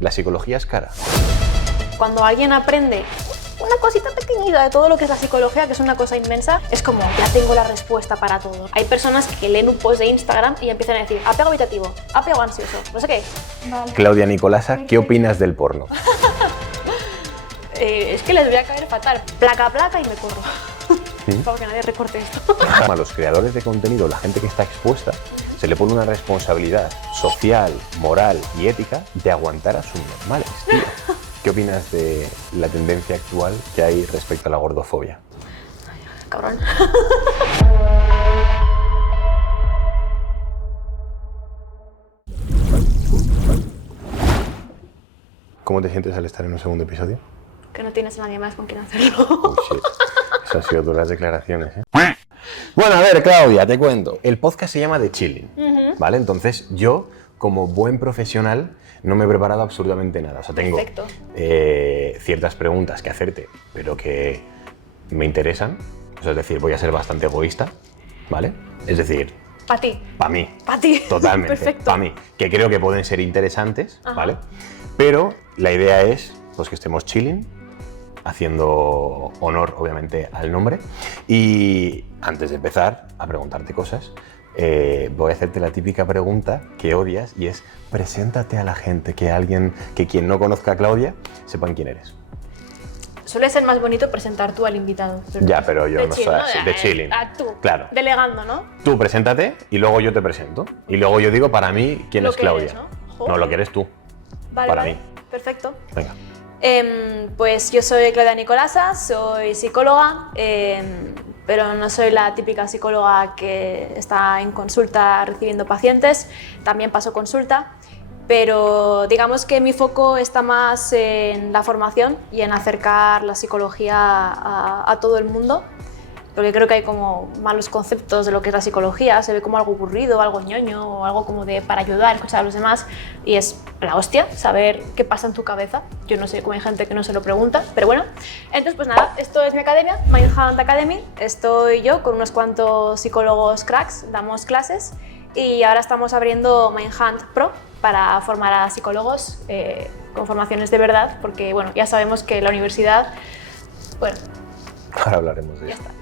La psicología es cara. Cuando alguien aprende una cosita pequeñita de todo lo que es la psicología, que es una cosa inmensa, es como, ya tengo la respuesta para todo. Hay personas que leen un post de Instagram y empiezan a decir apego habitativo, apego ansioso, no sé qué. Vale. Claudia Nicolasa, ¿qué opinas del porno? Es que les voy a caer fatal. Placa a placa y me corro. Por favor, que nadie recorte esto. A los creadores de contenido, la gente que está expuesta, se le pone una responsabilidad social, moral y ética de aguantar a sus normales, tío. ¿Qué opinas de la tendencia actual que hay respecto a la gordofobia? Ay, cabrón. ¿Cómo te sientes al estar en un segundo episodio? Que no tienes a nadie más con quien hacerlo. Oh, shit. Esas han sido duras declaraciones, ¿eh? Bueno, a ver, Claudia, te cuento. El podcast se llama The Chilling, ¿vale? Entonces, yo, como buen profesional, no me he preparado absolutamente nada. O sea, tengo ciertas preguntas que hacerte, pero que me interesan. O sea, es decir, voy a ser bastante egoísta, ¿vale? Es decir... Para ti. Para mí. Para ti. Totalmente. Perfecto. Para mí. Que creo que pueden ser interesantes, ¿vale? Pero la idea es pues, que estemos chilling, haciendo honor, obviamente, al nombre. Y antes de empezar a preguntarte cosas, voy a hacerte la típica pregunta que odias y es: preséntate a la gente, que quien no conozca a Claudia sepan quién eres. Suele ser más bonito presentar tú al invitado. Ya, pero yo no soy así, de chilling. A tú, claro. Delegando, ¿no? Tú preséntate y luego yo te presento. Y luego yo digo para mí quién es Claudia. Eres, ¿no? No, lo que eres tú. Vale, para vale. mí. Perfecto. Venga. Pues yo soy Claudia Nicolasa, soy psicóloga, pero no soy la típica psicóloga que está en consulta recibiendo pacientes, también paso consulta, pero digamos que mi foco está más en la formación y en acercar la psicología a todo el mundo, porque creo que hay como malos conceptos de lo que es la psicología, se ve como algo aburrido, algo ñoño o algo como de para ayudar, escuchar a los demás, y es la hostia saber qué pasa en tu cabeza. Yo no sé cómo hay gente que no se lo pregunta, pero bueno. Entonces pues nada, esto es mi academia, Mindhunt Academy, estoy yo con unos cuantos psicólogos cracks, damos clases y ahora estamos abriendo Mindhunt Pro para formar a psicólogos con formaciones de verdad, porque bueno, ya sabemos que la universidad, bueno... Ahora hablaremos de ya eso. está.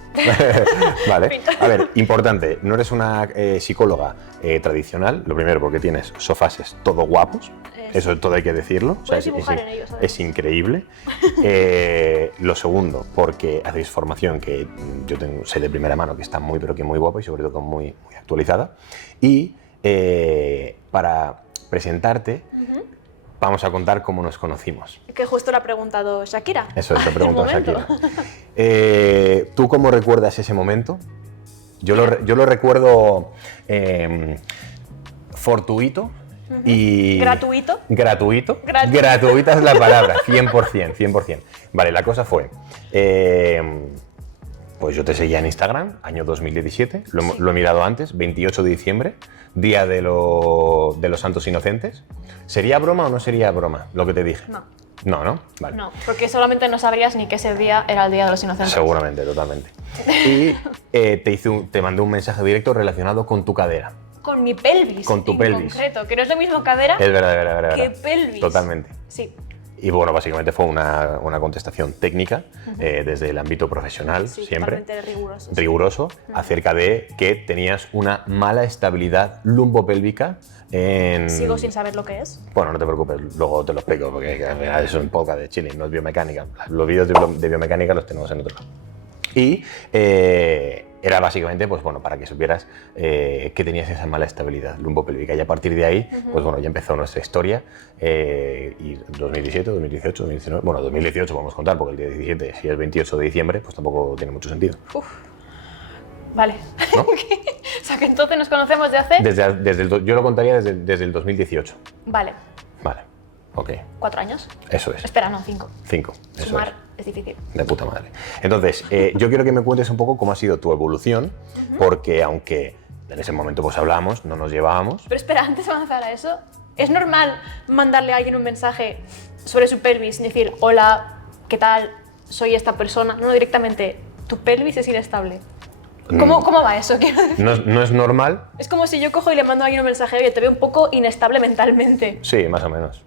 Vale. A ver, importante, no eres una psicóloga tradicional, lo primero porque tienes sofases todo guapos, eso todo hay que decirlo, o sea, es increíble. Lo segundo, porque hacéis formación que yo sé de primera mano que está muy pero que muy guapa y sobre todo muy actualizada. Y para presentarte, vamos a contar cómo nos conocimos. Que justo lo ha preguntado Shakira. Eso es, lo preguntó Shakira. ¿Tú cómo recuerdas ese momento? Yo lo recuerdo fortuito y... ¿Gratuito? Gratuito. Gratuita es la palabra, 100%. Vale, la cosa fue... pues yo te seguía en Instagram, año 2017, lo he mirado antes, 28 de diciembre, día de los Santos Inocentes. ¿Sería broma o no sería broma lo que te dije? No. No, ¿no? Vale. No, porque solamente no sabrías ni que ese día era el Día de los Inocentes. Seguramente, totalmente. Y te mandé un mensaje directo relacionado con tu cadera. Con mi pelvis. Con tu pelvis. En concreto, que no es lo mismo cadera es verdad. que pelvis. Totalmente. Sí. Y bueno, básicamente fue una contestación técnica desde el ámbito profesional, sí, siempre. Totalmente riguroso, acerca de que tenías una mala estabilidad lumbopélvica en... Sigo sin saber lo que es. Bueno, no te preocupes, luego te lo explico, porque es un podcast de chilling, no es biomecánica. Los vídeos de biomecánica los tenemos en otro lado. Y era básicamente, pues bueno, para que supieras que tenías esa mala estabilidad lumbopélvica. Y a partir de ahí, pues bueno, ya empezó nuestra historia. Y 2017, 2018, 2019... Bueno, 2018 podemos contar, porque el día 17, si es 28 de diciembre, pues tampoco tiene mucho sentido. Uf. Vale. ¿No? O sea, que entonces nos conocemos de hace... yo lo contaría desde el 2018. Vale. Vale, ok. 4 años. Eso es. Espera, no, 5. 5, eso Sumar es difícil. De puta madre. Entonces, yo quiero que me cuentes un poco cómo ha sido tu evolución, porque aunque en ese momento pues hablábamos, no nos llevábamos... Pero espera, antes de avanzar a eso, ¿es normal mandarle a alguien un mensaje sobre su pelvis y decir, hola, ¿qué tal? Soy esta persona. No, directamente, tu pelvis es inestable. ¿Cómo va eso? No es normal. Es como si yo cojo y le mando a alguien un mensaje, oye, te veo un poco inestable mentalmente. Sí, más o menos.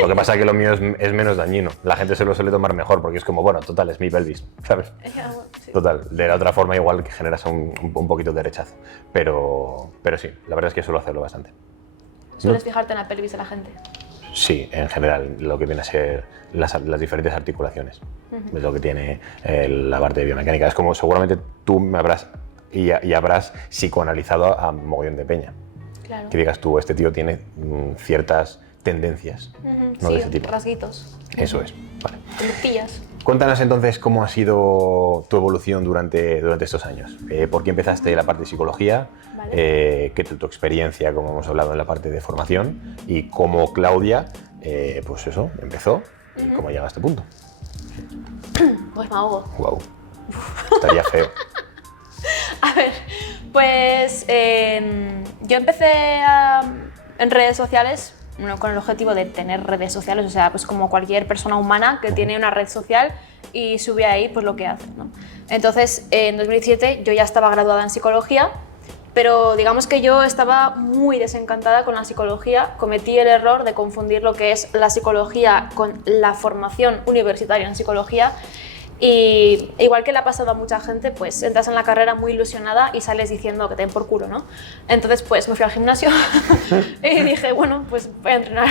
Lo que pasa es que lo mío es menos dañino. La gente se lo suele tomar mejor porque es como, bueno, total, es mi pelvis, ¿sabes? Sí. Total, de la otra forma igual que generas un poquito de rechazo. Pero sí, la verdad es que suelo hacerlo bastante. ¿Sueles fijarte en la pelvis de la gente? Sí, en general, lo que viene a ser las diferentes articulaciones. Es lo que tiene la parte de biomecánica. Es como seguramente tú me habrás y habrás psicoanalizado a mogollón de peña. Claro. Que digas tú, este tío tiene ciertas tendencias, ¿no? Sí, de ese tipo. rasguitos. Eso es, vale. Conductillas. Cuéntanos entonces cómo ha sido tu evolución durante estos años. ¿Por qué empezaste la parte de psicología? Vale. ¿Qué tal tu experiencia, como hemos hablado, en la parte de formación? Y cómo Claudia, pues eso, empezó y cómo llega a este punto. Pues me ahogo. Wow, estaría feo. A ver, pues yo empecé en redes sociales, bueno, con el objetivo de tener redes sociales, o sea, pues como cualquier persona humana que tiene una red social y sube ahí pues lo que hace, ¿no? Entonces, en 2017 yo ya estaba graduada en psicología, pero digamos que yo estaba muy desencantada con la psicología. Cometí el error de confundir lo que es la psicología con la formación universitaria en psicología. Y igual que le ha pasado a mucha gente, pues entras en la carrera muy ilusionada y sales diciendo que te den por culo, ¿no? Entonces pues me fui al gimnasio y dije, bueno, pues voy a entrenar.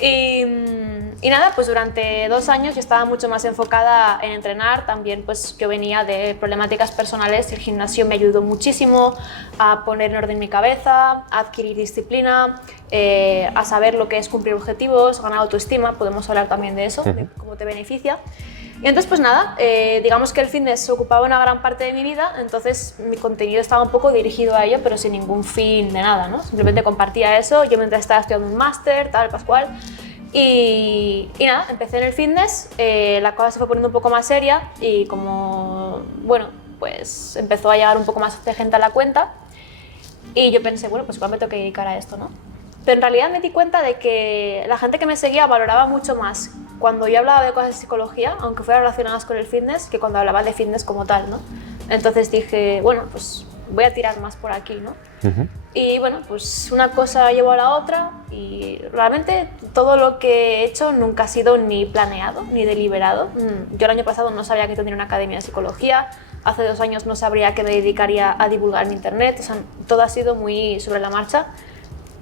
Y nada, pues durante 2 años yo estaba mucho más enfocada en entrenar. También pues yo venía de problemáticas personales y el gimnasio me ayudó muchísimo a poner en orden mi cabeza, a adquirir disciplina, a saber lo que es cumplir objetivos, ganar autoestima. Podemos hablar también de eso, de cómo te beneficia. Y entonces pues nada, digamos que el fitness ocupaba una gran parte de mi vida, entonces mi contenido estaba un poco dirigido a ello, pero sin ningún fin de nada, ¿no? Simplemente compartía eso, yo mientras estaba estudiando un máster, tal, pascual, y nada, empecé en el fitness, la cosa se fue poniendo un poco más seria y como, bueno, pues empezó a llegar un poco más de gente a la cuenta y yo pensé, bueno, pues igual me tengo que dedicar a esto, ¿no? Pero en realidad me di cuenta de que la gente que me seguía valoraba mucho más cuando yo hablaba de cosas de psicología, aunque fueran relacionadas con el fitness, que cuando hablaba de fitness como tal, ¿no? Entonces dije, bueno, pues voy a tirar más por aquí, ¿no? Y bueno, pues una cosa llevó a la otra y realmente todo lo que he hecho nunca ha sido ni planeado ni deliberado. Yo el año pasado no sabía que tendría una academia de psicología, hace 2 años no sabría que me dedicaría a divulgar en internet, o sea, todo ha sido muy sobre la marcha,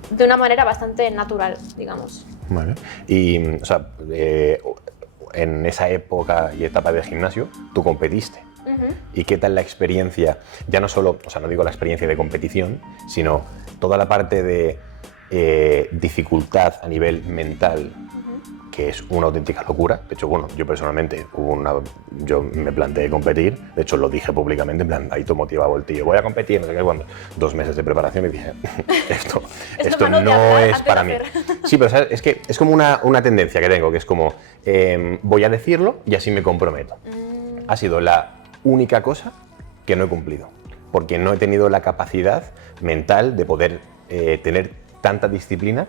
de una manera bastante natural, digamos. Vale. Y, o sea, en esa época y etapa del gimnasio, tú competiste. ¿Y qué tal la experiencia? Ya no solo, o sea, no digo la experiencia de competición, sino toda la parte de dificultad a nivel mental, que es una auténtica locura. De hecho, bueno, yo personalmente yo me planteé competir, de hecho lo dije públicamente, en plan, ahí todo motivado el tío, voy a competir, no sé qué, cuando 2 meses de preparación y dije, esto no es para mí. Sí, pero ¿sabes? Es que es como una tendencia que tengo, que es como, voy a decirlo y así me comprometo. Ha sido la única cosa que no he cumplido, porque no he tenido la capacidad mental de poder tener tanta disciplina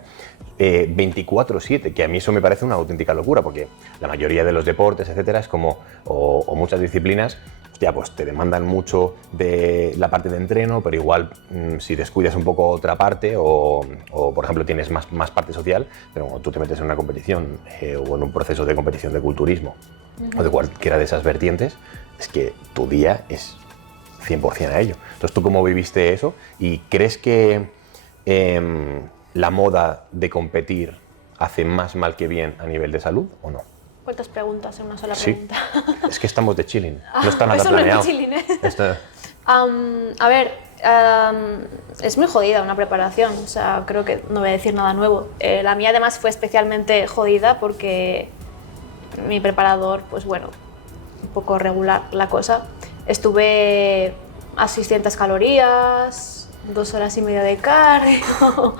24/7, que a mí eso me parece una auténtica locura, porque la mayoría de los deportes, etcétera, es como, o muchas disciplinas, hostia, pues te demandan mucho de la parte de entreno, pero igual si descuidas un poco otra parte o por ejemplo tienes más parte social, pero cuando tú te metes en una competición o en un proceso de competición de culturismo o de cualquiera de esas vertientes, es que tu día es 100% a ello. Entonces, ¿tú cómo viviste eso? ¿Y crees que la moda de competir hace más mal que bien a nivel de salud o no? ¿Cuántas preguntas en una sola Sí. pregunta? Es que estamos de chilling, no está nada eso no planeado. es de chilling, ¿eh? Está... A ver, es muy jodida una preparación, o sea, creo que no voy a decir nada nuevo. La mía además fue especialmente jodida porque mi preparador, pues bueno, un poco regular la cosa. Estuve a 600 calorías, 2 horas y media de cardio,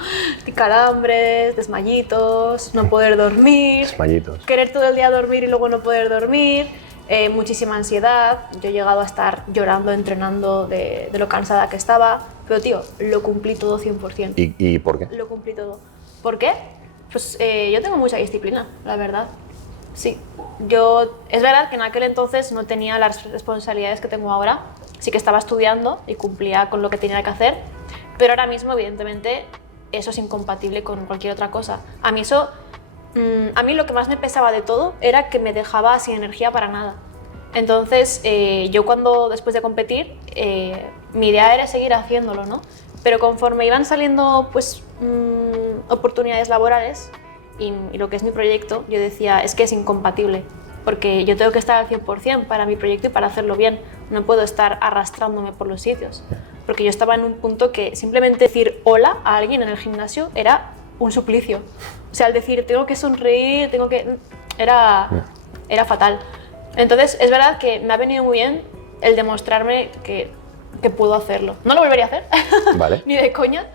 calambres, desmayitos, no poder dormir, Desmayitos. querer todo el día dormir y luego no poder dormir, muchísima ansiedad. Yo he llegado a estar llorando, entrenando de lo cansada que estaba, pero tío, lo cumplí todo 100%. ¿Y por qué? Lo cumplí todo. ¿Por qué? Pues yo tengo mucha disciplina, la verdad. Sí, es verdad que en aquel entonces no tenía las responsabilidades que tengo ahora, sí que estaba estudiando y cumplía con lo que tenía que hacer, pero ahora mismo, evidentemente, eso es incompatible con cualquier otra cosa. A mí lo que más me pesaba de todo era que me dejaba sin energía para nada. Entonces, yo después de competir, mi idea era seguir haciéndolo, ¿no? Pero conforme iban saliendo pues, oportunidades laborales y lo que es mi proyecto, yo decía, es que es incompatible, porque yo tengo que estar al 100% para mi proyecto y para hacerlo bien. No puedo estar arrastrándome por los sitios, porque yo estaba en un punto que simplemente decir hola a alguien en el gimnasio era un suplicio. O sea, al decir, tengo que sonreír, era fatal. Entonces, es verdad que me ha venido muy bien el demostrarme que puedo hacerlo. No lo volvería a hacer, ¿vale? Ni de coña,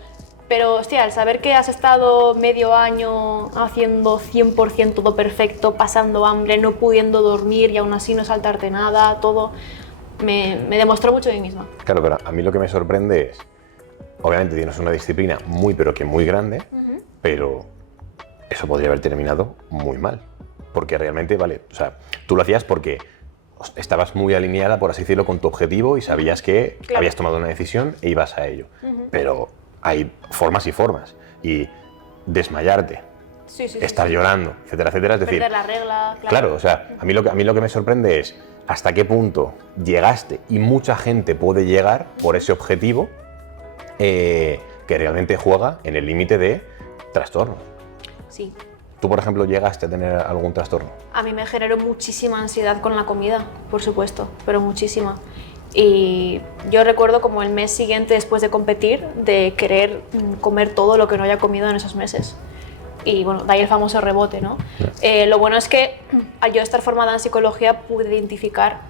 pero hostia, al saber que has estado medio año haciendo 100% todo perfecto, pasando hambre, no pudiendo dormir y aún así no saltarte nada, todo, me demostró mucho de mí misma. Claro, pero a mí lo que me sorprende es, obviamente tienes una disciplina pero que muy grande, pero eso podría haber terminado muy mal. Porque realmente, vale, o sea, tú lo hacías porque estabas muy alineada, por así decirlo, con tu objetivo y sabías que habías tomado una decisión e ibas a ello. Pero hay formas y formas. Y desmayarte, estar llorando, etcétera, etcétera. Es decir, perder la regla. Claro, o sea, a mí lo que me sorprende es hasta qué punto llegaste y mucha gente puede llegar por ese objetivo que realmente juega en el límite de trastorno. Sí. ¿Tú, por ejemplo, llegaste a tener algún trastorno? A mí me generó muchísima ansiedad con la comida, por supuesto, pero muchísima. Y yo recuerdo como el mes siguiente después de competir, de querer comer todo lo que no haya comido en esos meses. Y bueno, de ahí el famoso rebote, ¿no? Lo bueno es que al yo estar formada en psicología pude identificar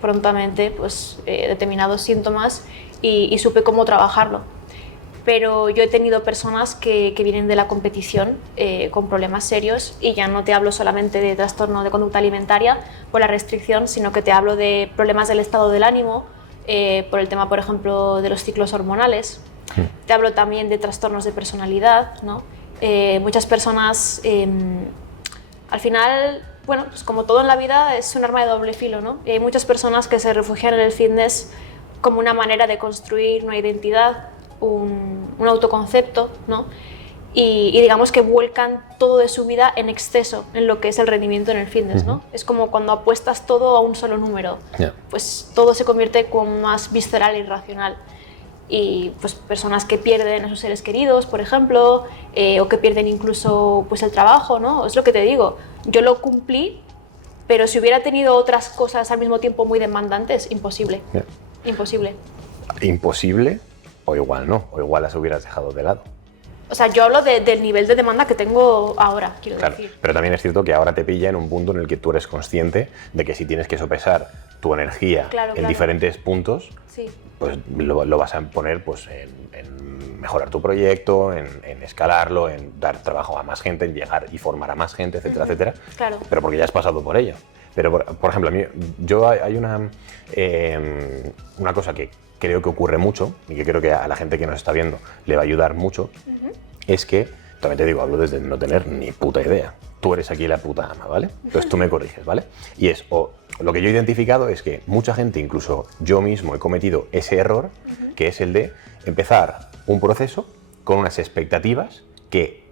prontamente pues, determinados síntomas y supe cómo trabajarlo. Pero yo he tenido personas que vienen de la competición con problemas serios, y ya no te hablo solamente de trastorno de conducta alimentaria por la restricción, sino que te hablo de problemas del estado del ánimo, por el tema, por ejemplo, de los ciclos hormonales. Te hablo también de trastornos de personalidad, ¿no? Muchas personas, al final, bueno, pues como todo en la vida es un arma de doble filo, ¿no? Y hay muchas personas que se refugian en el fitness como una manera de construir una identidad, un autoconcepto, ¿no? Y digamos que vuelcan todo de su vida en exceso en lo que es el rendimiento en el fitness, ¿no? Es como cuando apuestas todo a un solo número, pues todo se convierte como más visceral e irracional. Y pues personas que pierden a sus seres queridos, por ejemplo, o que pierden incluso pues el trabajo, ¿no? Es lo que te digo, yo lo cumplí, pero si hubiera tenido otras cosas al mismo tiempo muy demandantes, imposible. Imposible. ¿Imposible? O igual no, o igual las hubieras dejado de lado. O sea, yo hablo del nivel de demanda que tengo ahora, quiero decir. Pero también es cierto que ahora te pilla en un punto en el que tú eres consciente de que si tienes que sopesar tu energía en diferentes puntos, pues lo vas a poner pues, en mejorar tu proyecto, en escalarlo, en dar trabajo a más gente, en llegar y formar a más gente, etcétera, etcétera. Claro. Pero porque ya has pasado por ello. Pero, por ejemplo, a mí, hay una cosa que creo que ocurre mucho y que creo que a la gente que nos está viendo le va a ayudar mucho, es que, también te digo, hablo desde no tener ni puta idea. Tú eres aquí la puta ama, ¿vale? Entonces tú me corriges, ¿vale? Y lo que yo he identificado es que mucha gente, incluso yo mismo, he cometido ese error, que es el de empezar un proceso con unas expectativas que,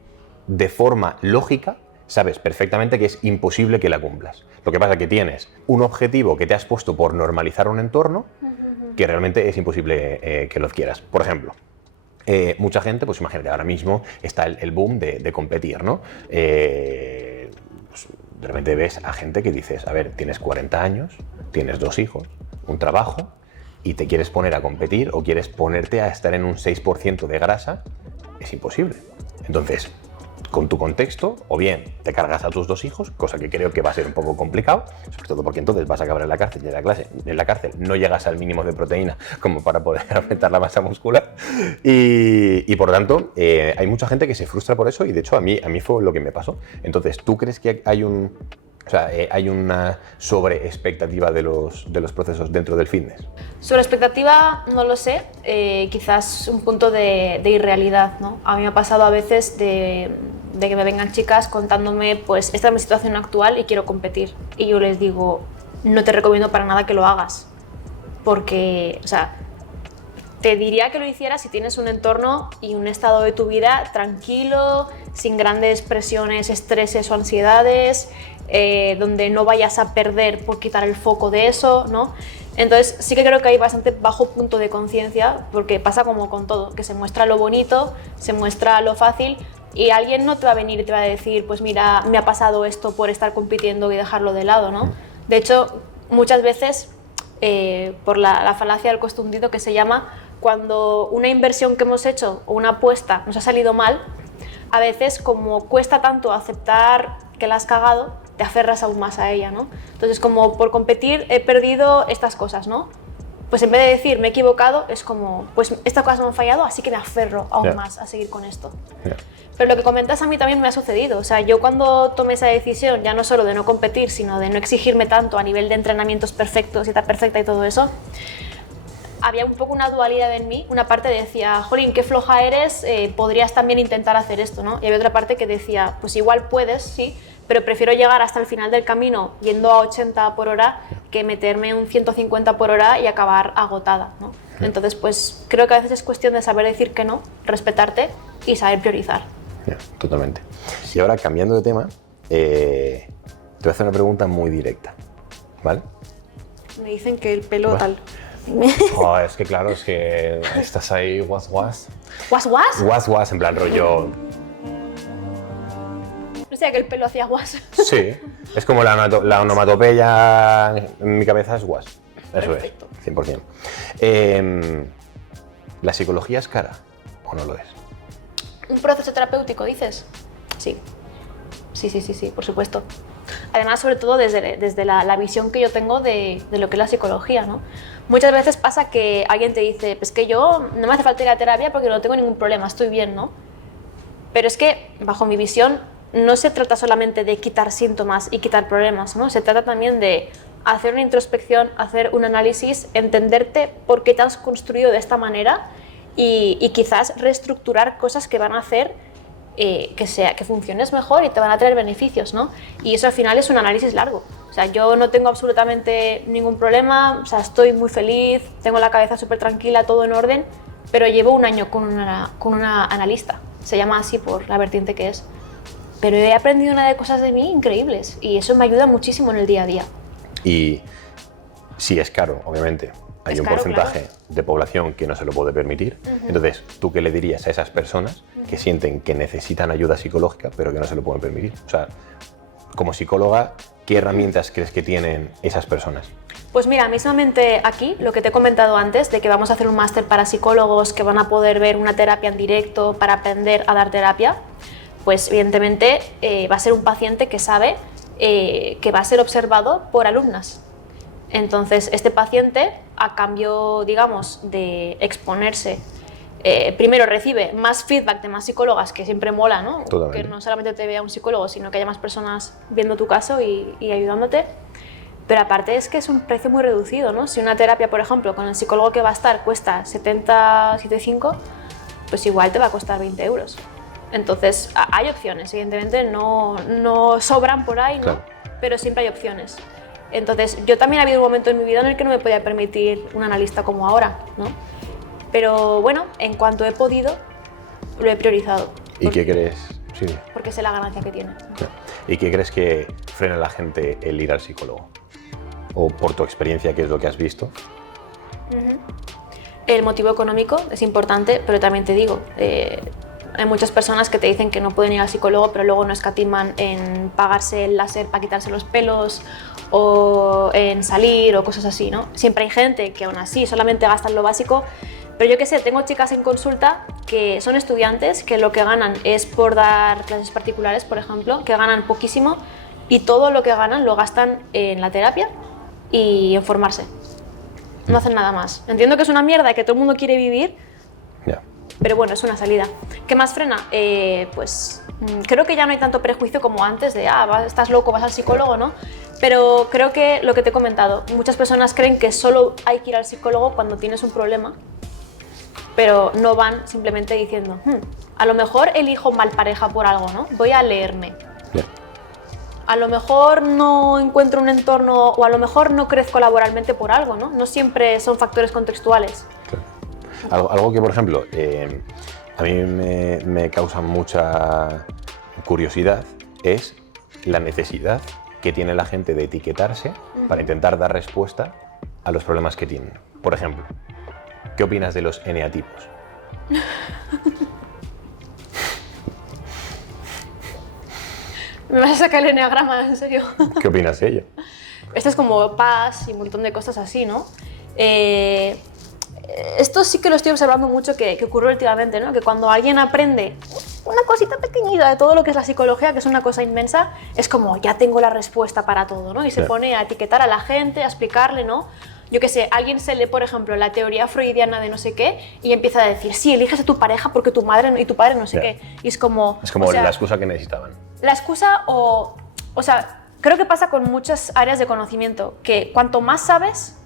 de forma lógica, sabes perfectamente que es imposible que la cumplas. Lo que pasa es que tienes un objetivo que te has puesto por normalizar un entorno que realmente es imposible que lo quieras. Por ejemplo, mucha gente, pues imagínate, ahora mismo está el boom de competir, ¿no? Pues, de repente ves a gente que dices, a ver, tienes 40 años, tienes 2 hijos, un trabajo, y te quieres poner a competir o quieres ponerte a estar en un 6% de grasa, es imposible. Entonces, con tu contexto, o bien te cargas a tus 2 hijos, cosa que creo que va a ser un poco complicado, sobre todo porque entonces vas a acabar en la cárcel, y en la cárcel no llegas al mínimo de proteína como para poder aumentar la masa muscular, y por lo tanto hay mucha gente que se frustra por eso, y de hecho a mí fue lo que me pasó. Entonces, ¿tú crees que hay una sobreexpectativa de los procesos dentro del fitness? Sobre expectativa no lo sé, quizás un punto de irrealidad, ¿no? A mí me ha pasado a veces de que me vengan chicas contándome, pues esta es mi situación actual y quiero competir. Y yo les digo, no te recomiendo para nada que lo hagas. porque, o sea, te diría que lo hicieras si tienes un entorno y un estado de tu vida tranquilo, sin grandes presiones, estreses o ansiedades, donde no vayas a perder por quitar el foco de eso, ¿no? Entonces sí que creo que hay bastante bajo punto de conciencia, porque pasa como con todo, que se muestra lo bonito, se muestra lo fácil, y alguien no te va a venir y te va a decir, pues mira, me ha pasado esto por estar compitiendo y dejarlo de lado, ¿no? De hecho, muchas veces, por la falacia del coste hundido que se llama, cuando una inversión que hemos hecho o una apuesta nos ha salido mal, a veces como cuesta tanto aceptar que la has cagado, te aferras aún más a ella, ¿no? Entonces, como por competir he perdido estas cosas, ¿no? Pues en vez de decir me he equivocado, es como, pues estas cosas me han fallado, así que me aferro aún más a seguir con esto. Pero lo que comentas a mí también me ha sucedido. O sea, yo cuando tomé esa decisión, ya no solo de no competir, sino de no exigirme tanto a nivel de entrenamientos perfectos, dieta perfecta y todo eso, había un poco una dualidad en mí. Una parte decía, jolín, qué floja eres, podrías también intentar hacer esto, ¿no? Y había otra parte que decía, pues igual puedes, sí, pero prefiero llegar hasta el final del camino yendo a 80 por hora que meterme un 150 por hora y acabar agotada, ¿no? Entonces, pues creo que a veces es cuestión de saber decir que no, respetarte y saber priorizar. Totalmente. Y ahora, cambiando de tema, te voy a hacer una pregunta muy directa, ¿vale? Me dicen que el pelo tal... Joder, es que claro, es que estás ahí guas. ¿Guas? Guas, en plan rollo... No sé, que el pelo hacía guas. Sí, es como la onomatopeya en mi cabeza es guas. Eso Perfecto. Es, 100%. ¿La psicología es cara o no lo es? ¿Un proceso terapéutico, dices? Sí. Sí, por supuesto. Además, sobre todo desde la visión que yo tengo de lo que es la psicología, ¿no? Muchas veces pasa que alguien te dice, pues que yo no me hace falta ir a terapia porque no tengo ningún problema, estoy bien, ¿no? Pero es que, bajo mi visión, no se trata solamente de quitar síntomas y quitar problemas, ¿no? Se trata también de hacer una introspección, hacer un análisis, entenderte por qué te has construido de esta manera y quizás reestructurar cosas que van a hacer que funciones mejor y te van a traer beneficios, ¿no? Y eso al final es un análisis largo. O sea, yo no tengo absolutamente ningún problema, o sea, estoy muy feliz, tengo la cabeza súper tranquila, todo en orden, pero llevo un año con una analista. Se llama así por la vertiente que es. Pero he aprendido una de cosas de mí increíbles y eso me ayuda muchísimo en el día a día. Y sí, es caro, obviamente. Hay un porcentaje de población que no se lo puede permitir. Entonces, ¿tú qué le dirías a esas personas que sienten que necesitan ayuda psicológica pero que no se lo pueden permitir? O sea, como psicóloga, ¿qué herramientas crees que tienen esas personas? Pues mira, mismamente aquí, lo que te he comentado antes, de que vamos a hacer un máster para psicólogos que van a poder ver una terapia en directo para aprender a dar terapia, pues evidentemente va a ser un paciente que sabe que va a ser observado por alumnas. Entonces, este paciente, a cambio, digamos, de exponerse, primero recibe más feedback de más psicólogas, que siempre mola, ¿no? Totalmente. Que no solamente te vea un psicólogo, sino que haya más personas viendo tu caso y ayudándote. Pero aparte es que es un precio muy reducido, ¿no? Si una terapia, por ejemplo, con el psicólogo que va a estar cuesta 75, pues igual te va a costar 20 euros. Entonces, hay opciones, evidentemente, no sobran por ahí, ¿no? Claro. Pero siempre hay opciones. Entonces, yo también ha habido un momento en mi vida en el que no me podía permitir un analista como ahora, ¿no? Pero bueno, en cuanto he podido, lo he priorizado. ¿Y qué crees? Sí. Porque sé la ganancia que tiene. ¿Y qué crees que frena a la gente el ir al psicólogo? O por tu experiencia, ¿qué es lo que has visto? El motivo económico es importante, pero también te digo, hay muchas personas que te dicen que no pueden ir al psicólogo, pero luego no escatiman en pagarse el láser para quitarse los pelos o en salir o cosas así, ¿no? Siempre hay gente que aún así solamente gasta en lo básico, pero yo qué sé, tengo chicas en consulta que son estudiantes que lo que ganan es por dar clases particulares, por ejemplo, que ganan poquísimo y todo lo que ganan lo gastan en la terapia y en formarse. No hacen nada más. Entiendo que es una mierda y que todo el mundo quiere vivir, pero bueno, es una salida. ¿Qué más frena? Pues creo que ya no hay tanto prejuicio como antes de estás loco, vas al psicólogo, ¿no? Pero creo que lo que te he comentado, muchas personas creen que solo hay que ir al psicólogo cuando tienes un problema, pero no van simplemente diciendo, a lo mejor elijo mal pareja por algo, ¿no? Voy a leerme. a lo mejor no encuentro un entorno o a lo mejor no crezco laboralmente por algo, ¿no? No siempre son factores contextuales. Claro. Algo que, por ejemplo, a mí me causa mucha curiosidad es la necesidad que tiene la gente de etiquetarse para intentar dar respuesta a los problemas que tienen. Por ejemplo, ¿qué opinas de los eneatipos? ¿Me vas a sacar el eneagrama, en serio? ¿Qué opinas de ello? Esto es como paz y un montón de cosas así, ¿no? Esto sí que lo estoy observando mucho que ocurre últimamente, ¿no? Que cuando alguien aprende una cosita pequeñita de todo lo que es la psicología, que es una cosa inmensa, es como, ya tengo la respuesta para todo, ¿no? Y se pone a etiquetar a la gente, a explicarle, ¿no? Yo qué sé, alguien se lee, por ejemplo, la teoría freudiana de no sé qué y empieza a decir, sí, eliges a tu pareja porque tu madre y tu padre no sé qué. Y es como... Es como, o sea, la excusa que necesitaban. La excusa o sea, creo que pasa con muchas áreas de conocimiento, que cuanto más sabes,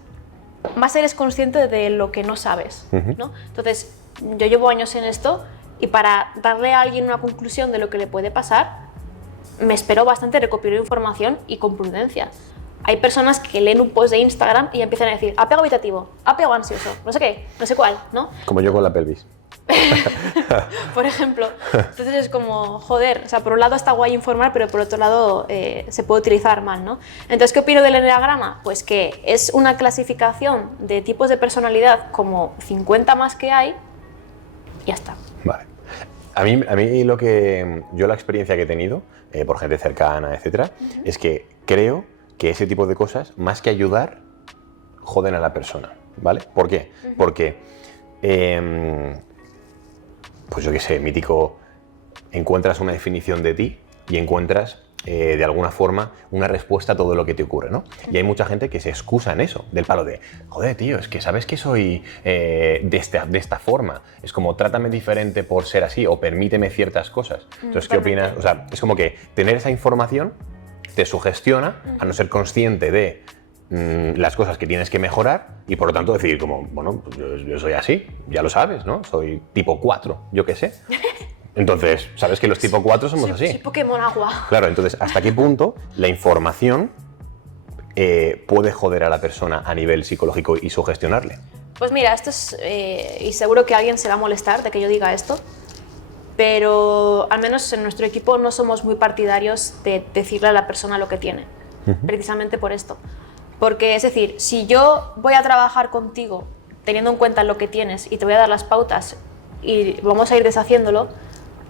más eres consciente de lo que no sabes, ¿no? Entonces, yo llevo años en esto y para darle a alguien una conclusión de lo que le puede pasar, me espero bastante recopilar información y con prudencia. Hay personas que leen un post de Instagram y empiezan a decir apego habitativo, apego ansioso, no sé qué, no sé cuál, ¿no? Como yo con la pelvis. Por ejemplo. Entonces es como, joder, o sea, por un lado está guay informar, pero por otro lado se puede utilizar mal, ¿no? Entonces, ¿qué opino del eneagrama? Pues que es una clasificación de tipos de personalidad como 50 más que hay y ya está. Vale. A mí lo que yo la experiencia que he tenido por gente cercana, etcétera, es que creo que ese tipo de cosas, más que ayudar, joden a la persona, ¿vale? ¿Por qué? Porque pues yo qué sé, mítico, encuentras una definición de ti y encuentras de alguna forma una respuesta a todo lo que te ocurre, ¿no? Y hay mucha gente que se excusa en eso, del palo de, joder, tío, es que sabes que soy de esta forma, es como trátame diferente por ser así o permíteme ciertas cosas. Entonces, ¿qué opinas? O sea, es como que tener esa información te sugestiona a no ser consciente de las cosas que tienes que mejorar y por lo tanto decidir como, bueno, pues yo soy así, ya lo sabes, ¿no? Soy tipo 4, yo qué sé. Entonces, sabes que los tipo 4 somos así. Soy Pokémon agua. Claro, entonces, ¿hasta qué punto la información puede joder a la persona a nivel psicológico y sugestionarle? Pues mira, esto es, y seguro que alguien se va a molestar de que yo diga esto, pero al menos en nuestro equipo no somos muy partidarios de decirle a la persona lo que tiene, precisamente por esto. Porque, es decir, si yo voy a trabajar contigo teniendo en cuenta lo que tienes y te voy a dar las pautas y vamos a ir deshaciéndolo,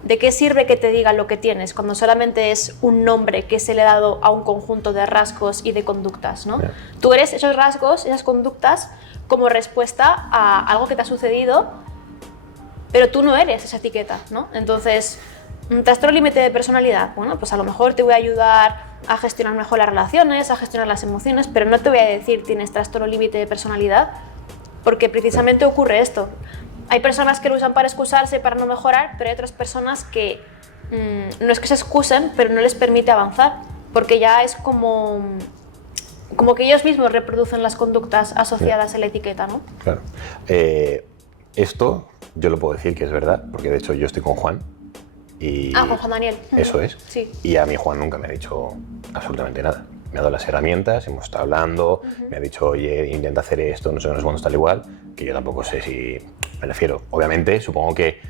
¿de qué sirve que te diga lo que tienes cuando solamente es un nombre que se le ha dado a un conjunto de rasgos y de conductas, ¿no? Tú eres esos rasgos, esas conductas, como respuesta a algo que te ha sucedido, pero tú no eres esa etiqueta, ¿no? Entonces, un trastorno límite de personalidad, bueno, pues a lo mejor te voy a ayudar a gestionar mejor las relaciones, a gestionar las emociones, pero no te voy a decir tienes trastorno límite de personalidad, porque precisamente ocurre esto. Hay personas que lo usan para excusarse, para no mejorar, pero hay otras personas que no es que se excusen, pero no les permite avanzar, porque ya es como que ellos mismos reproducen las conductas asociadas a la etiqueta, ¿no? Claro. Esto yo lo puedo decir que es verdad, porque de hecho yo estoy con Juan. Y con Juan Daniel. Eso es. Sí. Y a mí Juan nunca me ha dicho absolutamente nada. Me ha dado las herramientas, hemos estado hablando, me ha dicho, oye, intenta hacer esto, no sé cuándo está igual, que yo tampoco sé si me refiero. Obviamente, supongo que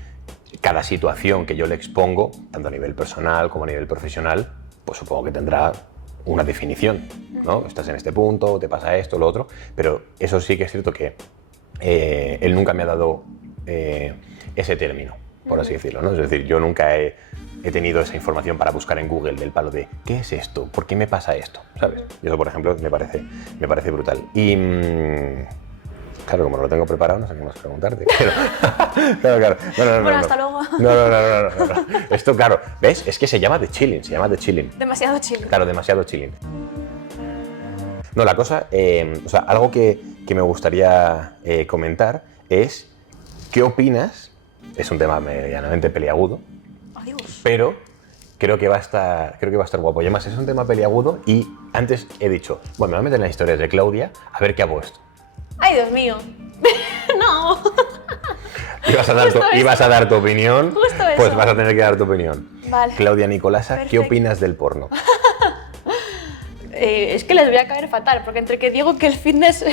cada situación que yo le expongo, tanto a nivel personal como a nivel profesional, pues supongo que tendrá una definición, ¿no? Estás en este punto, te pasa esto, lo otro, pero eso sí que es cierto que él nunca me ha dado ese término, por así decirlo, ¿no? Es decir, yo nunca he tenido esa información para buscar en Google del palo de ¿qué es esto? ¿Por qué me pasa esto? ¿Sabes? Y eso, por ejemplo, me parece brutal. Y claro, como no lo tengo preparado, no sé qué más preguntarte. Pero, claro. No, bueno, hasta luego. No. Esto, claro, ¿ves? Es que se llama The Chilling. Demasiado chilling. Claro, demasiado chilling. No, la cosa, o sea, algo que me gustaría comentar es ¿qué opinas? Es un tema medianamente peliagudo, pero creo que va a estar guapo. Y además es un tema peliagudo y antes he dicho, bueno, me voy a meter en las historias de Claudia a ver qué ha puesto. ¡Ay, Dios mío! ¡No! Ibas a dar tu opinión, Justo eso. Pues vas a tener que dar tu opinión. Vale. Claudia Nicolasa, Perfecto. ¿Qué opinas del porno? Es que les voy a caer fatal, porque entre que digo que el fitness,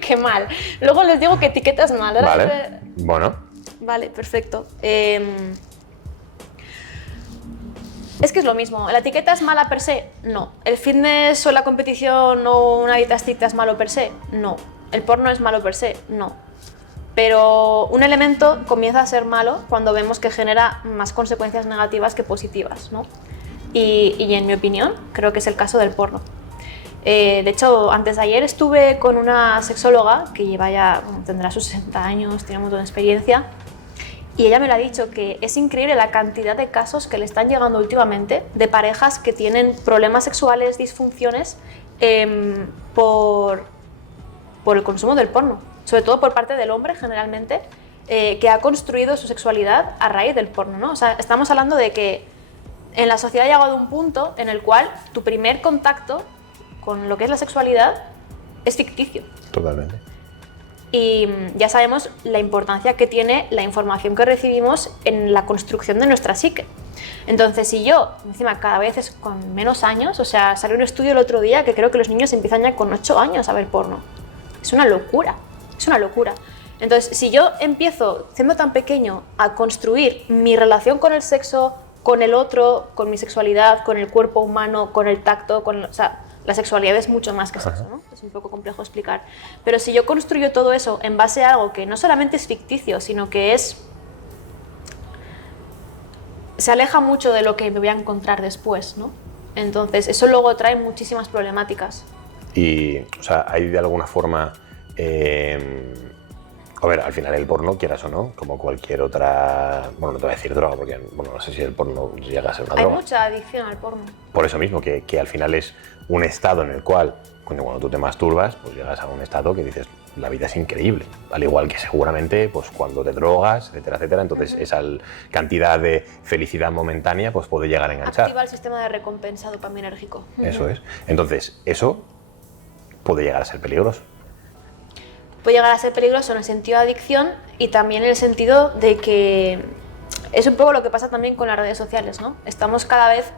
qué mal. Luego les digo que etiquetas mal. Ahora Vale, siempre... bueno. Vale, perfecto. Es que es lo mismo. ¿La etiqueta es mala per se? No. ¿El fitness o la competición o una dieta estricta es malo per se? No. ¿El porno es malo per se? No. Pero un elemento comienza a ser malo cuando vemos que genera más consecuencias negativas que positivas, ¿no? Y en mi opinión, creo que es el caso del porno. De hecho, antes de ayer estuve con una sexóloga que lleva ya, tendrá sus 60 años, tiene un montón de experiencia, y ella me lo ha dicho, que es increíble la cantidad de casos que le están llegando últimamente de parejas que tienen problemas sexuales, disfunciones, por el consumo del porno, sobre todo por parte del hombre generalmente, que ha construido su sexualidad a raíz del porno, ¿no? O sea, estamos hablando de que en la sociedad ha llegado a un punto en el cual tu primer contacto con lo que es la sexualidad es ficticio. Totalmente. Y ya sabemos la importancia que tiene la información que recibimos en la construcción de nuestra psique. Entonces, si yo, encima cada vez es con menos años, o sea, salió un estudio el otro día que creo que los niños empiezan ya con 8 años a ver porno. Es una locura, es una locura. Entonces, si yo empiezo, siendo tan pequeño, a construir mi relación con el sexo, con el otro, con mi sexualidad, con el cuerpo humano, con el tacto, o sea, la sexualidad es mucho más que sexo, ¿no? Es un poco complejo explicar. Pero si yo construyo todo eso en base a algo que no solamente es ficticio, sino que se aleja mucho de lo que me voy a encontrar después, ¿no? Entonces, eso luego trae muchísimas problemáticas. Y, o sea, hay de alguna forma... a ver, al final el porno, quieras o no, como cualquier otra... Bueno, no te voy a decir droga, porque bueno, no sé si el porno llega a ser una droga. Hay mucha adicción al porno. Por eso mismo, que al final es un estado en el cual, cuando tú te masturbas, pues llegas a un estado que dices, la vida es increíble. Al igual que seguramente pues, cuando te drogas, etcétera, etcétera. Entonces esa cantidad de felicidad momentánea pues, puede llegar a enganchar. Activa el sistema de recompensa dopaminérgico. Eso es. Entonces eso puede llegar a ser peligroso. Puede llegar a ser peligroso en el sentido de adicción y también en el sentido de que es un poco lo que pasa también con las redes sociales, ¿no? Estamos cada vez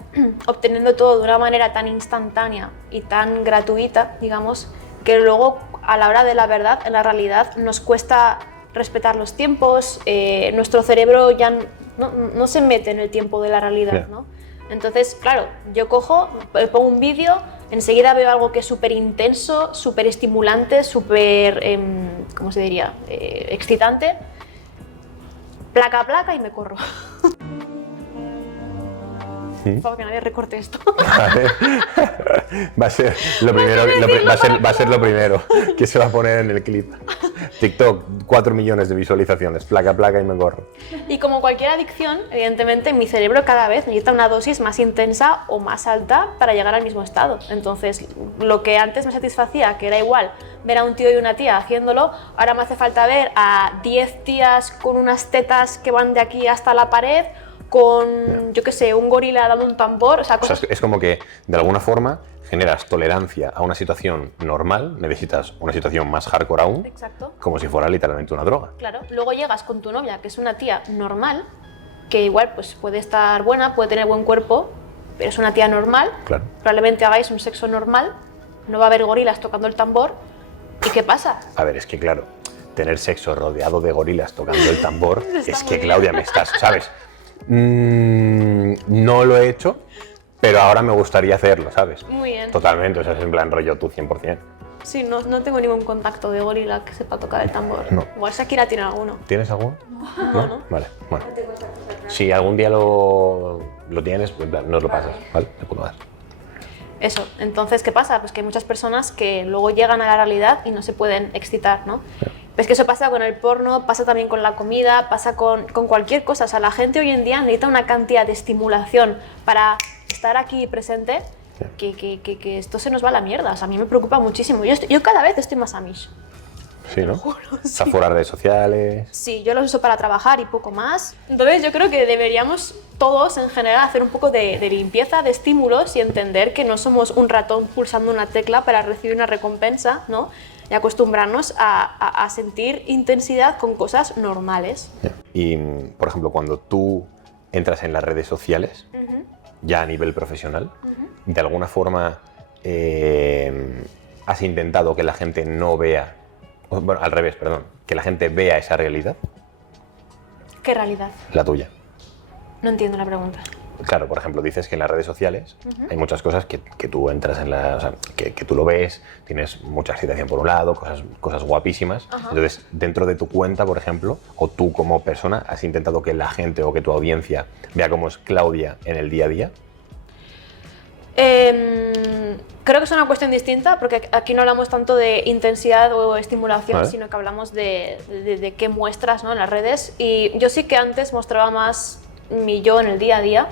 obteniendo todo de una manera tan instantánea y tan gratuita, digamos, que luego a la hora de la verdad, en la realidad, nos cuesta respetar los tiempos, nuestro cerebro ya no se mete en el tiempo de la realidad, ¿no? Entonces, claro, yo cojo, pongo un vídeo, enseguida veo algo que es súper intenso, súper estimulante, súper, ¿cómo se diría?, excitante, placa a placa y me corro. Por favor, que nadie recorte esto. Vale. Va a ser lo primero, va a ser lo primero que se va a poner en el clip. TikTok, 4 millones de visualizaciones, placa a placa y me corro. Y como cualquier adicción, evidentemente mi cerebro cada vez necesita una dosis más intensa o más alta para llegar al mismo estado. Entonces, lo que antes me satisfacía, que era igual ver a un tío y una tía haciéndolo, ahora me hace falta ver a 10 tías con unas tetas que van de aquí hasta la pared, con, yo qué sé, un gorila dando un tambor. O sea, es como que, de alguna forma, generas tolerancia a una situación normal, necesitas una situación más hardcore aún. Exacto. Como si fuera literalmente una droga. Claro, luego llegas con tu novia, que es una tía normal, que igual pues, puede estar buena, puede tener buen cuerpo, pero es una tía normal. Claro. Probablemente hagáis un sexo normal, no va a haber gorilas tocando el tambor. ¿Y qué pasa? A ver, es que claro, tener sexo rodeado de gorilas tocando el tambor, es que bien. Claudia, me estás, ¿sabes? No lo he hecho, pero ahora me gustaría hacerlo, ¿sabes? Muy bien. Totalmente, o sea, es en plan rollo tú 100%. Sí, no tengo ningún contacto de gorila que sepa tocar el tambor. No. Igual Shakira tiene alguno. ¿Tienes alguno? No. Vale, bueno. Si algún día lo tienes, pues nos lo pasas, ¿vale? Te puedo dar. Eso, entonces, ¿qué pasa? Pues que hay muchas personas que luego llegan a la realidad y no se pueden excitar, ¿no? Pues que eso pasa con el porno, pasa también con la comida, pasa con cualquier cosa. O sea, la gente hoy en día necesita una cantidad de estimulación para estar aquí presente que esto se nos va a la mierda. O sea, a mí me preocupa muchísimo. Yo cada vez estoy más amish. Sí, ¿no? Juro, sí. Está fuera de redes sociales. Sí, yo los uso para trabajar y poco más. Entonces yo creo que deberíamos todos en general hacer un poco de limpieza de estímulos y entender que no somos un ratón pulsando una tecla para recibir una recompensa, ¿no? Y acostumbrarnos a sentir intensidad con cosas normales. Y, por ejemplo, cuando tú entras en las redes sociales, ya a nivel profesional, de alguna forma has intentado que la gente no vea, bueno, al revés, perdón, que la gente vea esa realidad? ¿Qué realidad? La tuya. No entiendo la pregunta. Claro, por ejemplo, dices que en las redes sociales hay muchas cosas que tú entras en o sea, que tú lo ves, tienes mucha excitación por un lado, cosas guapísimas. Entonces, dentro de tu cuenta, por ejemplo, o tú como persona, ¿has intentado que la gente o que tu audiencia vea cómo es Claudia en el día a día? Creo que es una cuestión distinta, porque aquí no hablamos tanto de intensidad o estimulación, ¿Vale? sino que hablamos de qué muestras, ¿no?, en las redes. Y yo sí que antes mostraba más mi yo en el día a día,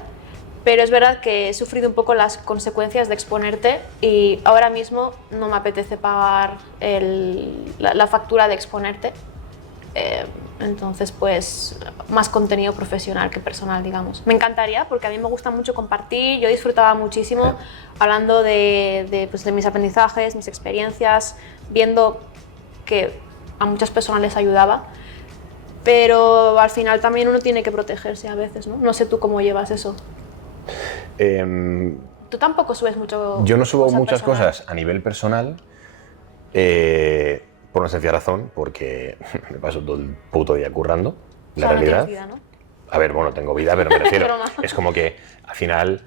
pero es verdad que he sufrido un poco las consecuencias de exponerte y ahora mismo no me apetece pagar la factura de exponerte. Entonces, pues, más contenido profesional que personal, digamos. Me encantaría, porque a mí me gusta mucho compartir, yo disfrutaba muchísimo hablando pues, de mis aprendizajes, mis experiencias, viendo que a muchas personas les ayudaba, pero al final también uno tiene que protegerse a veces, ¿no? No sé tú cómo llevas eso. Tú tampoco subes mucho. Yo no subo cosas muchas personales. cosas a nivel personal, por una sencilla razón, porque me paso todo el puto día currando, O la sea, no realidad. tienes vida, ¿no? A ver, bueno, tengo vida, pero me refiero, Broma. es como que al final,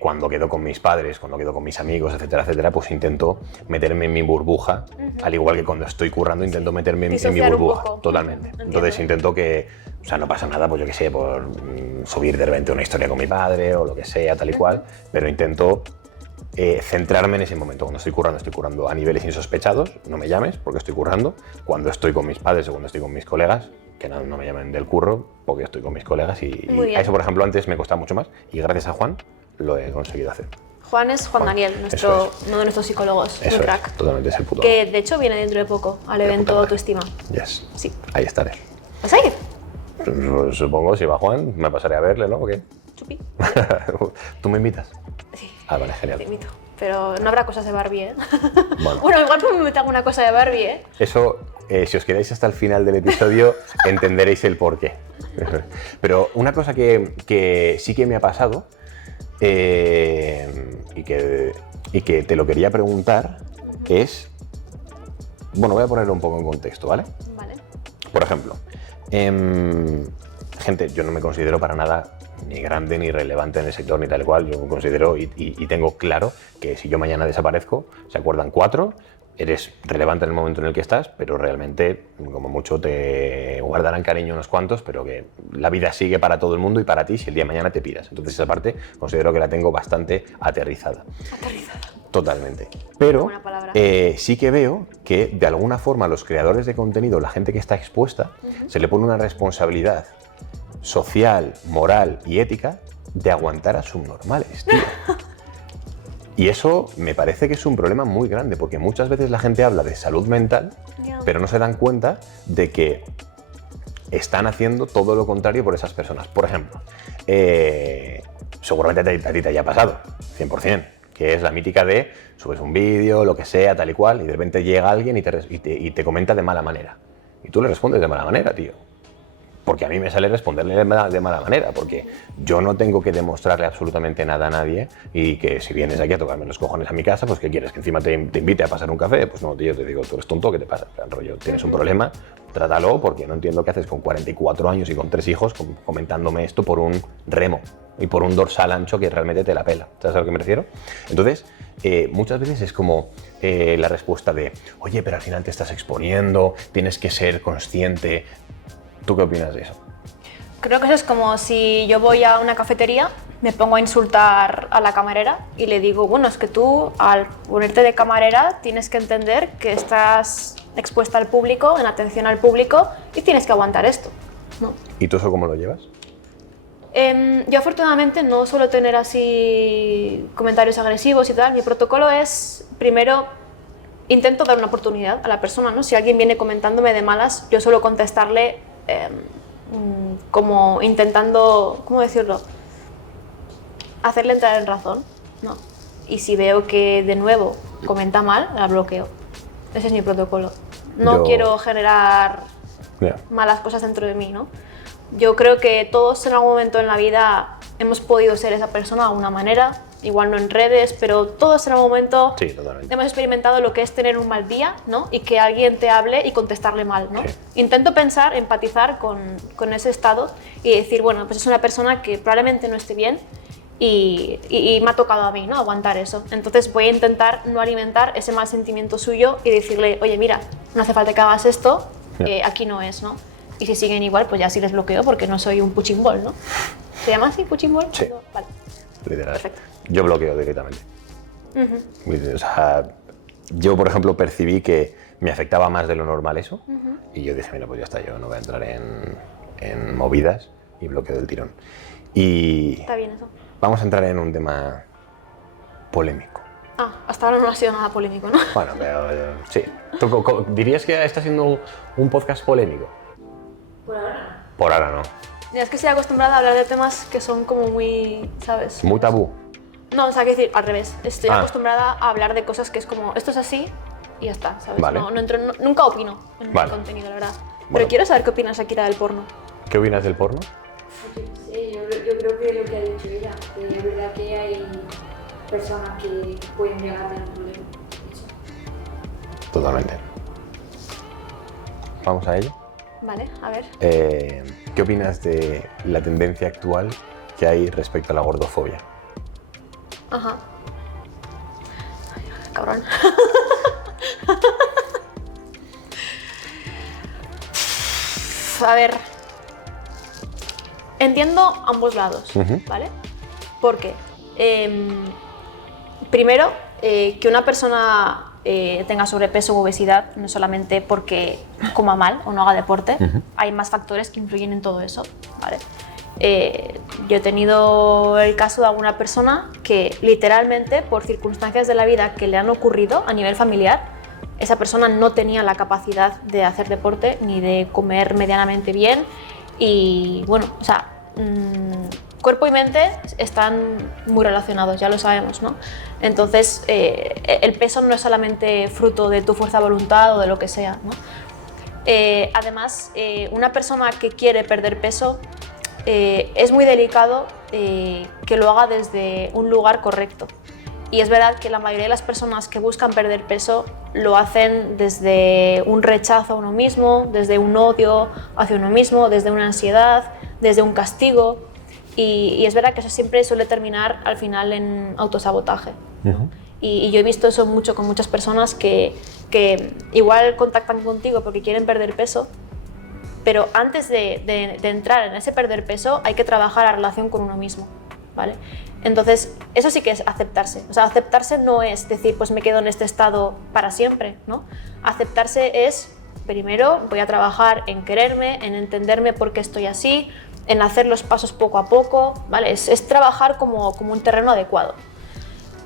cuando quedo con mis padres, cuando quedo con mis amigos, etcétera, etcétera, pues intento meterme en mi burbuja, al igual que cuando estoy currando intento meterme en mi Disociar un burbuja, poco. totalmente. Entiendo. Entonces intento que, o sea, no pasa nada, pues yo qué sé, por subir de repente una historia con mi padre o lo que sea, tal y cual, pero intento centrarme en ese momento. Cuando estoy currando a niveles insospechados, no me llames porque estoy currando. Cuando estoy con mis padres o cuando estoy con mis colegas, que no me llamen del curro porque estoy con mis colegas y Muy bien. a eso, por ejemplo, antes me costaba mucho más y gracias a Juan lo he conseguido hacer. Juan es Juan Daniel, eso uno de nuestros psicólogos, Eso un es, crack. totalmente es el puto. Que de hecho viene dentro de poco al De evento puta madre. Autoestima. Yes. Sí. Ahí estaré. ¿Vas a ir? Supongo, si va Juan, me pasaré a verle, ¿no? ¿O qué? Chupi. ¿Tú me invitas? Sí. Ah, vale, genial. Te invito. Pero no habrá cosas de Barbie, ¿eh? Bueno. Igual me meto alguna cosa de Barbie, ¿eh? Eso, si os quedáis hasta el final del episodio, entenderéis el porqué. Pero una cosa que sí que me ha pasado y que te lo quería preguntar es... Bueno, voy a ponerlo un poco en contexto, ¿vale? Vale. Por ejemplo, gente, yo no me considero para nada ni grande ni relevante en el sector ni tal cual. Yo me considero y tengo claro que si yo mañana desaparezco, se acuerdan 4, eres relevante en el momento en el que estás, pero realmente, como mucho, te guardarán cariño unos cuantos, pero que la vida sigue para todo el mundo y para ti si el día de mañana te piras. Entonces esa parte considero que la tengo bastante aterrizada. Aterrizada. Totalmente. Pero Buena palabra. sí que veo que de alguna forma los creadores de contenido, la gente que está expuesta, se le pone una responsabilidad social, moral y ética de aguantar a subnormales, tío. Y eso me parece que es un problema muy grande, porque muchas veces la gente habla de salud mental, Ya. pero no se dan cuenta de que están haciendo todo lo contrario por esas personas. Por ejemplo, seguramente a ti te haya pasado, 100%, que es la mítica de subes un vídeo, lo que sea, tal y cual, y de repente llega alguien y te comenta de mala manera. Y tú le respondes de mala manera, tío. Porque a mí me sale responderle de mala manera, porque yo no tengo que demostrarle absolutamente nada a nadie y que si vienes aquí a tocarme los cojones a mi casa, pues ¿qué quieres? ¿Que encima te invite a pasar un café? Pues no, tío, te digo, tú eres tonto, ¿qué te pasa? En plan, rollo, tienes un problema, trátalo, porque no entiendo qué haces con 44 años y con 3 hijos comentándome esto por un remo y por un dorsal ancho que realmente te la pela. ¿Sabes a lo que me refiero? Entonces, muchas veces es como la respuesta de, oye, pero al final te estás exponiendo, tienes que ser consciente. ¿Tú qué opinas de eso? Creo que eso es como si yo voy a una cafetería, me pongo a insultar a la camarera y le digo, bueno, es que tú al ponerte de camarera tienes que entender que estás expuesta al público, en atención al público y tienes que aguantar esto, ¿no? ¿Y tú eso cómo lo llevas? Yo afortunadamente no suelo tener así comentarios agresivos y tal. Mi protocolo es, primero, intento dar una oportunidad a la persona, ¿no? Si alguien viene comentándome de malas, yo suelo contestarle como intentando, ¿cómo decirlo? Hacerle entrar en razón, ¿no? Y si veo que de nuevo comenta mal, la bloqueo. Ese es mi protocolo. No quiero generar malas cosas dentro de mí, ¿no? Yo creo que todos en algún momento en la vida hemos podido ser esa persona de alguna manera igual no en redes, pero todos en algún momento Sí, totalmente. hemos experimentado lo que es tener un mal día, ¿no? Y que alguien te hable y contestarle mal, ¿no? Sí. Intento pensar, empatizar con ese estado y decir, bueno, pues es una persona que probablemente no esté bien y me ha tocado a mí, ¿no? Aguantar eso. Entonces voy a intentar no alimentar ese mal sentimiento suyo y decirle, oye, mira, no hace falta que hagas esto, aquí no es, ¿no? Y si siguen igual, pues ya sí les bloqueo porque no soy un punching ball, ¿no? ¿Se llama así, punching ball? Sí. Vale. Literal. Perfecto. Yo bloqueo directamente. O sea, yo, por ejemplo, percibí que me afectaba más de lo normal eso y yo dije, mira, pues ya está, yo no voy a entrar en movidas y bloqueo del tirón. Y Está bien eso. vamos a entrar en un tema polémico. Hasta ahora no ha sido nada polémico, ¿no? Bueno, pero sí. ¿Tú dirías que está siendo un podcast polémico? Por ahora. Por ahora no. Es que estoy acostumbrada a hablar de temas que son como muy, ¿sabes? Muy tabú. No, o sea, quiero decir, al revés. Estoy Ah. acostumbrada a hablar de cosas que es como, esto es así y ya está, ¿sabes? Vale. No entro, nunca opino en el Vale. contenido, la verdad. Bueno. Pero quiero saber qué opinas, Shakira, del porno. ¿Qué opinas del porno? Sí, yo creo que lo que ha dicho ella, que es verdad que hay personas que pueden llegar a tener problemas. Eso. Totalmente. Vamos a ello. Vale, a ver. ¿Qué opinas de la tendencia actual que hay respecto a la gordofobia? Ajá. Ay, cabrón. A ver. Entiendo ambos lados, ¿vale? Porque, primero, que una persona tenga sobrepeso u obesidad no solamente porque coma mal o no haga deporte, hay más factores que influyen en todo eso, ¿vale? Yo he tenido el caso de alguna persona que literalmente por circunstancias de la vida que le han ocurrido a nivel familiar, esa persona no tenía la capacidad de hacer deporte ni de comer medianamente bien y bueno, o sea, cuerpo y mente están muy relacionados, ya lo sabemos, ¿no? Entonces, el peso no es solamente fruto de tu fuerza de voluntad o de lo que sea, ¿no? Además, una persona que quiere perder peso es muy delicado que lo haga desde un lugar correcto. Y es verdad que la mayoría de las personas que buscan perder peso lo hacen desde un rechazo a uno mismo, desde un odio hacia uno mismo, desde una ansiedad, desde un castigo. Y es verdad que eso siempre suele terminar al final en autosabotaje. Y yo he visto eso mucho con muchas personas que igual contactan contigo porque quieren perder peso, pero antes de entrar en ese perder peso hay que trabajar la relación con uno mismo, ¿vale? Entonces, eso sí que es aceptarse. O sea, aceptarse no es decir, pues me quedo en este estado para siempre, ¿no? Aceptarse es, primero, voy a trabajar en quererme, en entenderme por qué estoy así, en hacer los pasos poco a poco, ¿vale? Es trabajar como un terreno adecuado.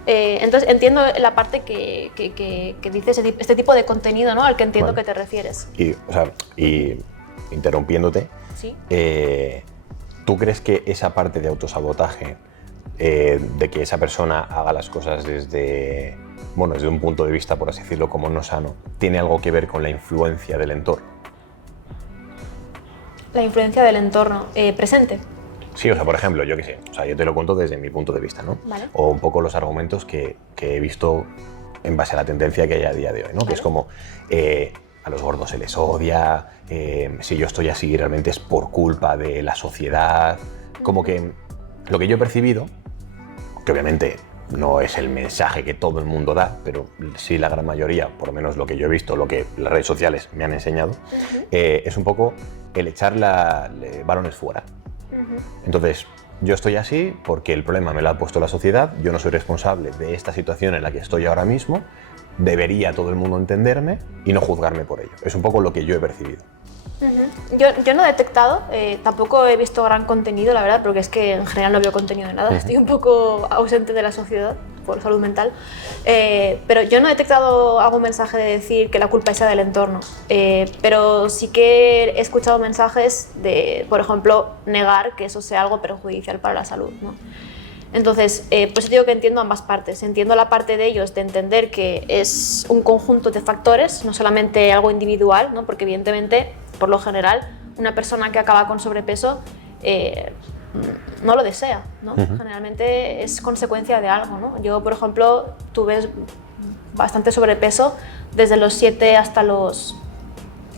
Entonces, entiendo la parte que dices, este tipo de contenido, ¿no? Al que entiendo Vale. que te refieres. Y interrumpiéndote, Sí. ¿tú crees que esa parte de autosabotaje, de que esa persona haga las cosas desde un punto de vista, por así decirlo, como no sano, tiene algo que ver con la influencia del entorno? La influencia del entorno presente. Sí, o sea, por ejemplo, yo qué sé, o sea, yo te lo cuento desde mi punto de vista, ¿no? Vale. O un poco los argumentos que he visto en base a la tendencia que hay a día de hoy, ¿no? Vale. Que es como, a los gordos se les odia, si yo estoy así realmente es por culpa de la sociedad, como que lo que yo he percibido, que obviamente no es el mensaje que todo el mundo da, pero sí la gran mayoría, por lo menos lo que yo he visto, lo que las redes sociales me han enseñado, es un poco el echar balones fuera. Entonces, yo estoy así porque el problema me lo ha puesto la sociedad, yo no soy responsable de esta situación en la que estoy ahora mismo, debería todo el mundo entenderme y no juzgarme por ello. Es un poco lo que yo he percibido. Yo no he detectado, tampoco he visto gran contenido, la verdad, porque es que en general no veo contenido de nada, estoy un poco ausente de la sociedad por salud mental, pero yo no he detectado algún mensaje de decir que la culpa sea del entorno, pero sí que he escuchado mensajes de, por ejemplo, negar que eso sea algo perjudicial para la salud, ¿no? Entonces, pues digo que entiendo ambas partes. Entiendo la parte de ellos de entender que es un conjunto de factores, no solamente algo individual, ¿no? Porque evidentemente, por lo general, una persona que acaba con sobrepeso no lo desea, ¿no? Generalmente es consecuencia de algo, ¿no? Yo, por ejemplo, tuve bastante sobrepeso desde los 7 hasta los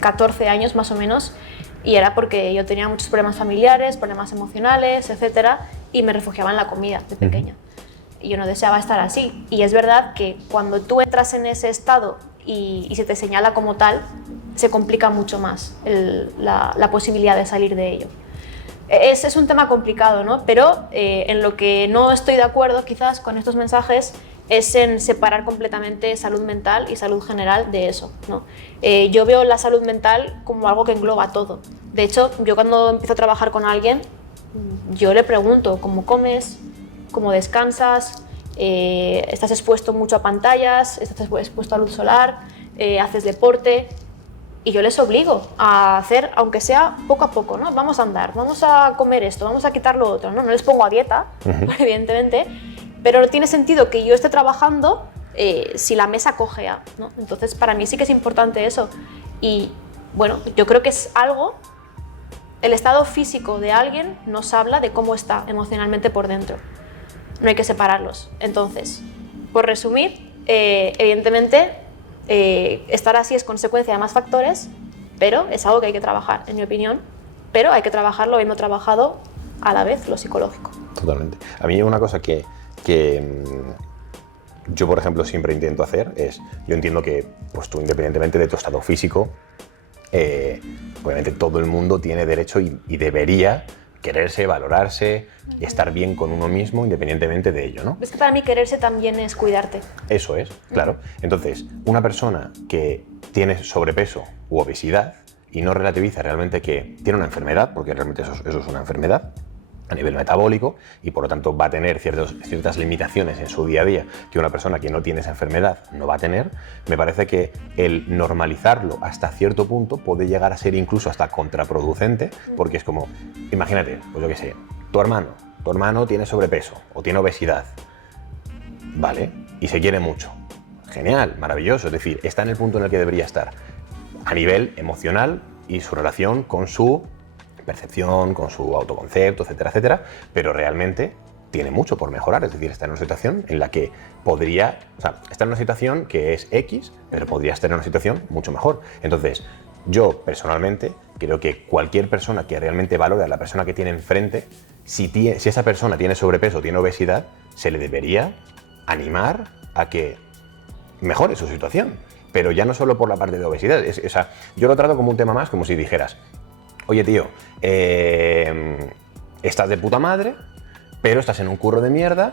14 años más o menos, y era porque yo tenía muchos problemas familiares, problemas emocionales, etcétera, y me refugiaba en la comida de pequeña. Y yo no deseaba estar así. Y es verdad que cuando tú entras en ese estado y se te señala como tal, se complica mucho más la posibilidad de salir de ello. Es un tema complicado, ¿no? Pero en lo que no estoy de acuerdo quizás con estos mensajes es en separar completamente salud mental y salud general de eso, ¿no? Yo veo la salud mental como algo que engloba todo. De hecho, yo cuando empiezo a trabajar con alguien, yo le pregunto cómo comes, cómo descansas, estás expuesto mucho a pantallas, estás expuesto a luz solar, haces deporte, y yo les obligo a hacer, aunque sea poco a poco, ¿no? Vamos a andar, vamos a comer esto, vamos a quitar lo otro, ¿no? No les pongo a dieta, evidentemente, pero no tiene sentido que yo esté trabajando si la mesa cojea, ¿no? Entonces, para mí sí que es importante eso. Y, bueno, yo creo que es algo... El estado físico de alguien nos habla de cómo está emocionalmente por dentro. No hay que separarlos. Entonces, por resumir, evidentemente, estar así es consecuencia de más factores, pero es algo que hay que trabajar, en mi opinión, pero hay que trabajarlo habiendo trabajado a la vez lo psicológico. Totalmente. A mí una cosa que yo, por ejemplo, siempre intento hacer es, yo entiendo que pues tú, independientemente de tu estado físico, obviamente todo el mundo tiene derecho y debería quererse, valorarse y estar bien con uno mismo independientemente de ello, ¿no? Es que para mí quererse también es cuidarte. Eso es, claro. Entonces, una persona que tiene sobrepeso u obesidad y no relativiza realmente que tiene una enfermedad, porque realmente eso es una enfermedad a nivel metabólico y por lo tanto va a tener ciertas limitaciones en su día a día que una persona que no tiene esa enfermedad no va a tener, me parece que el normalizarlo hasta cierto punto puede llegar a ser incluso hasta contraproducente, porque es como, imagínate, pues yo qué sé, tu hermano tiene sobrepeso o tiene obesidad, ¿vale? Y se quiere mucho. Genial, maravilloso, es decir, está en el punto en el que debería estar a nivel emocional y su relación con su percepción, con su autoconcepto, etcétera, etcétera, pero realmente tiene mucho por mejorar, es decir, está en una situación en la que podría, o sea, está en una situación que es X, pero podría estar en una situación mucho mejor. Entonces, yo personalmente creo que cualquier persona que realmente valore a la persona que tiene enfrente, si esa persona tiene sobrepeso o tiene obesidad, se le debería animar a que mejore su situación, pero ya no solo por la parte de obesidad, o sea, yo lo trato como un tema más, como si dijeras, oye tío, estás de puta madre, pero estás en un curro de mierda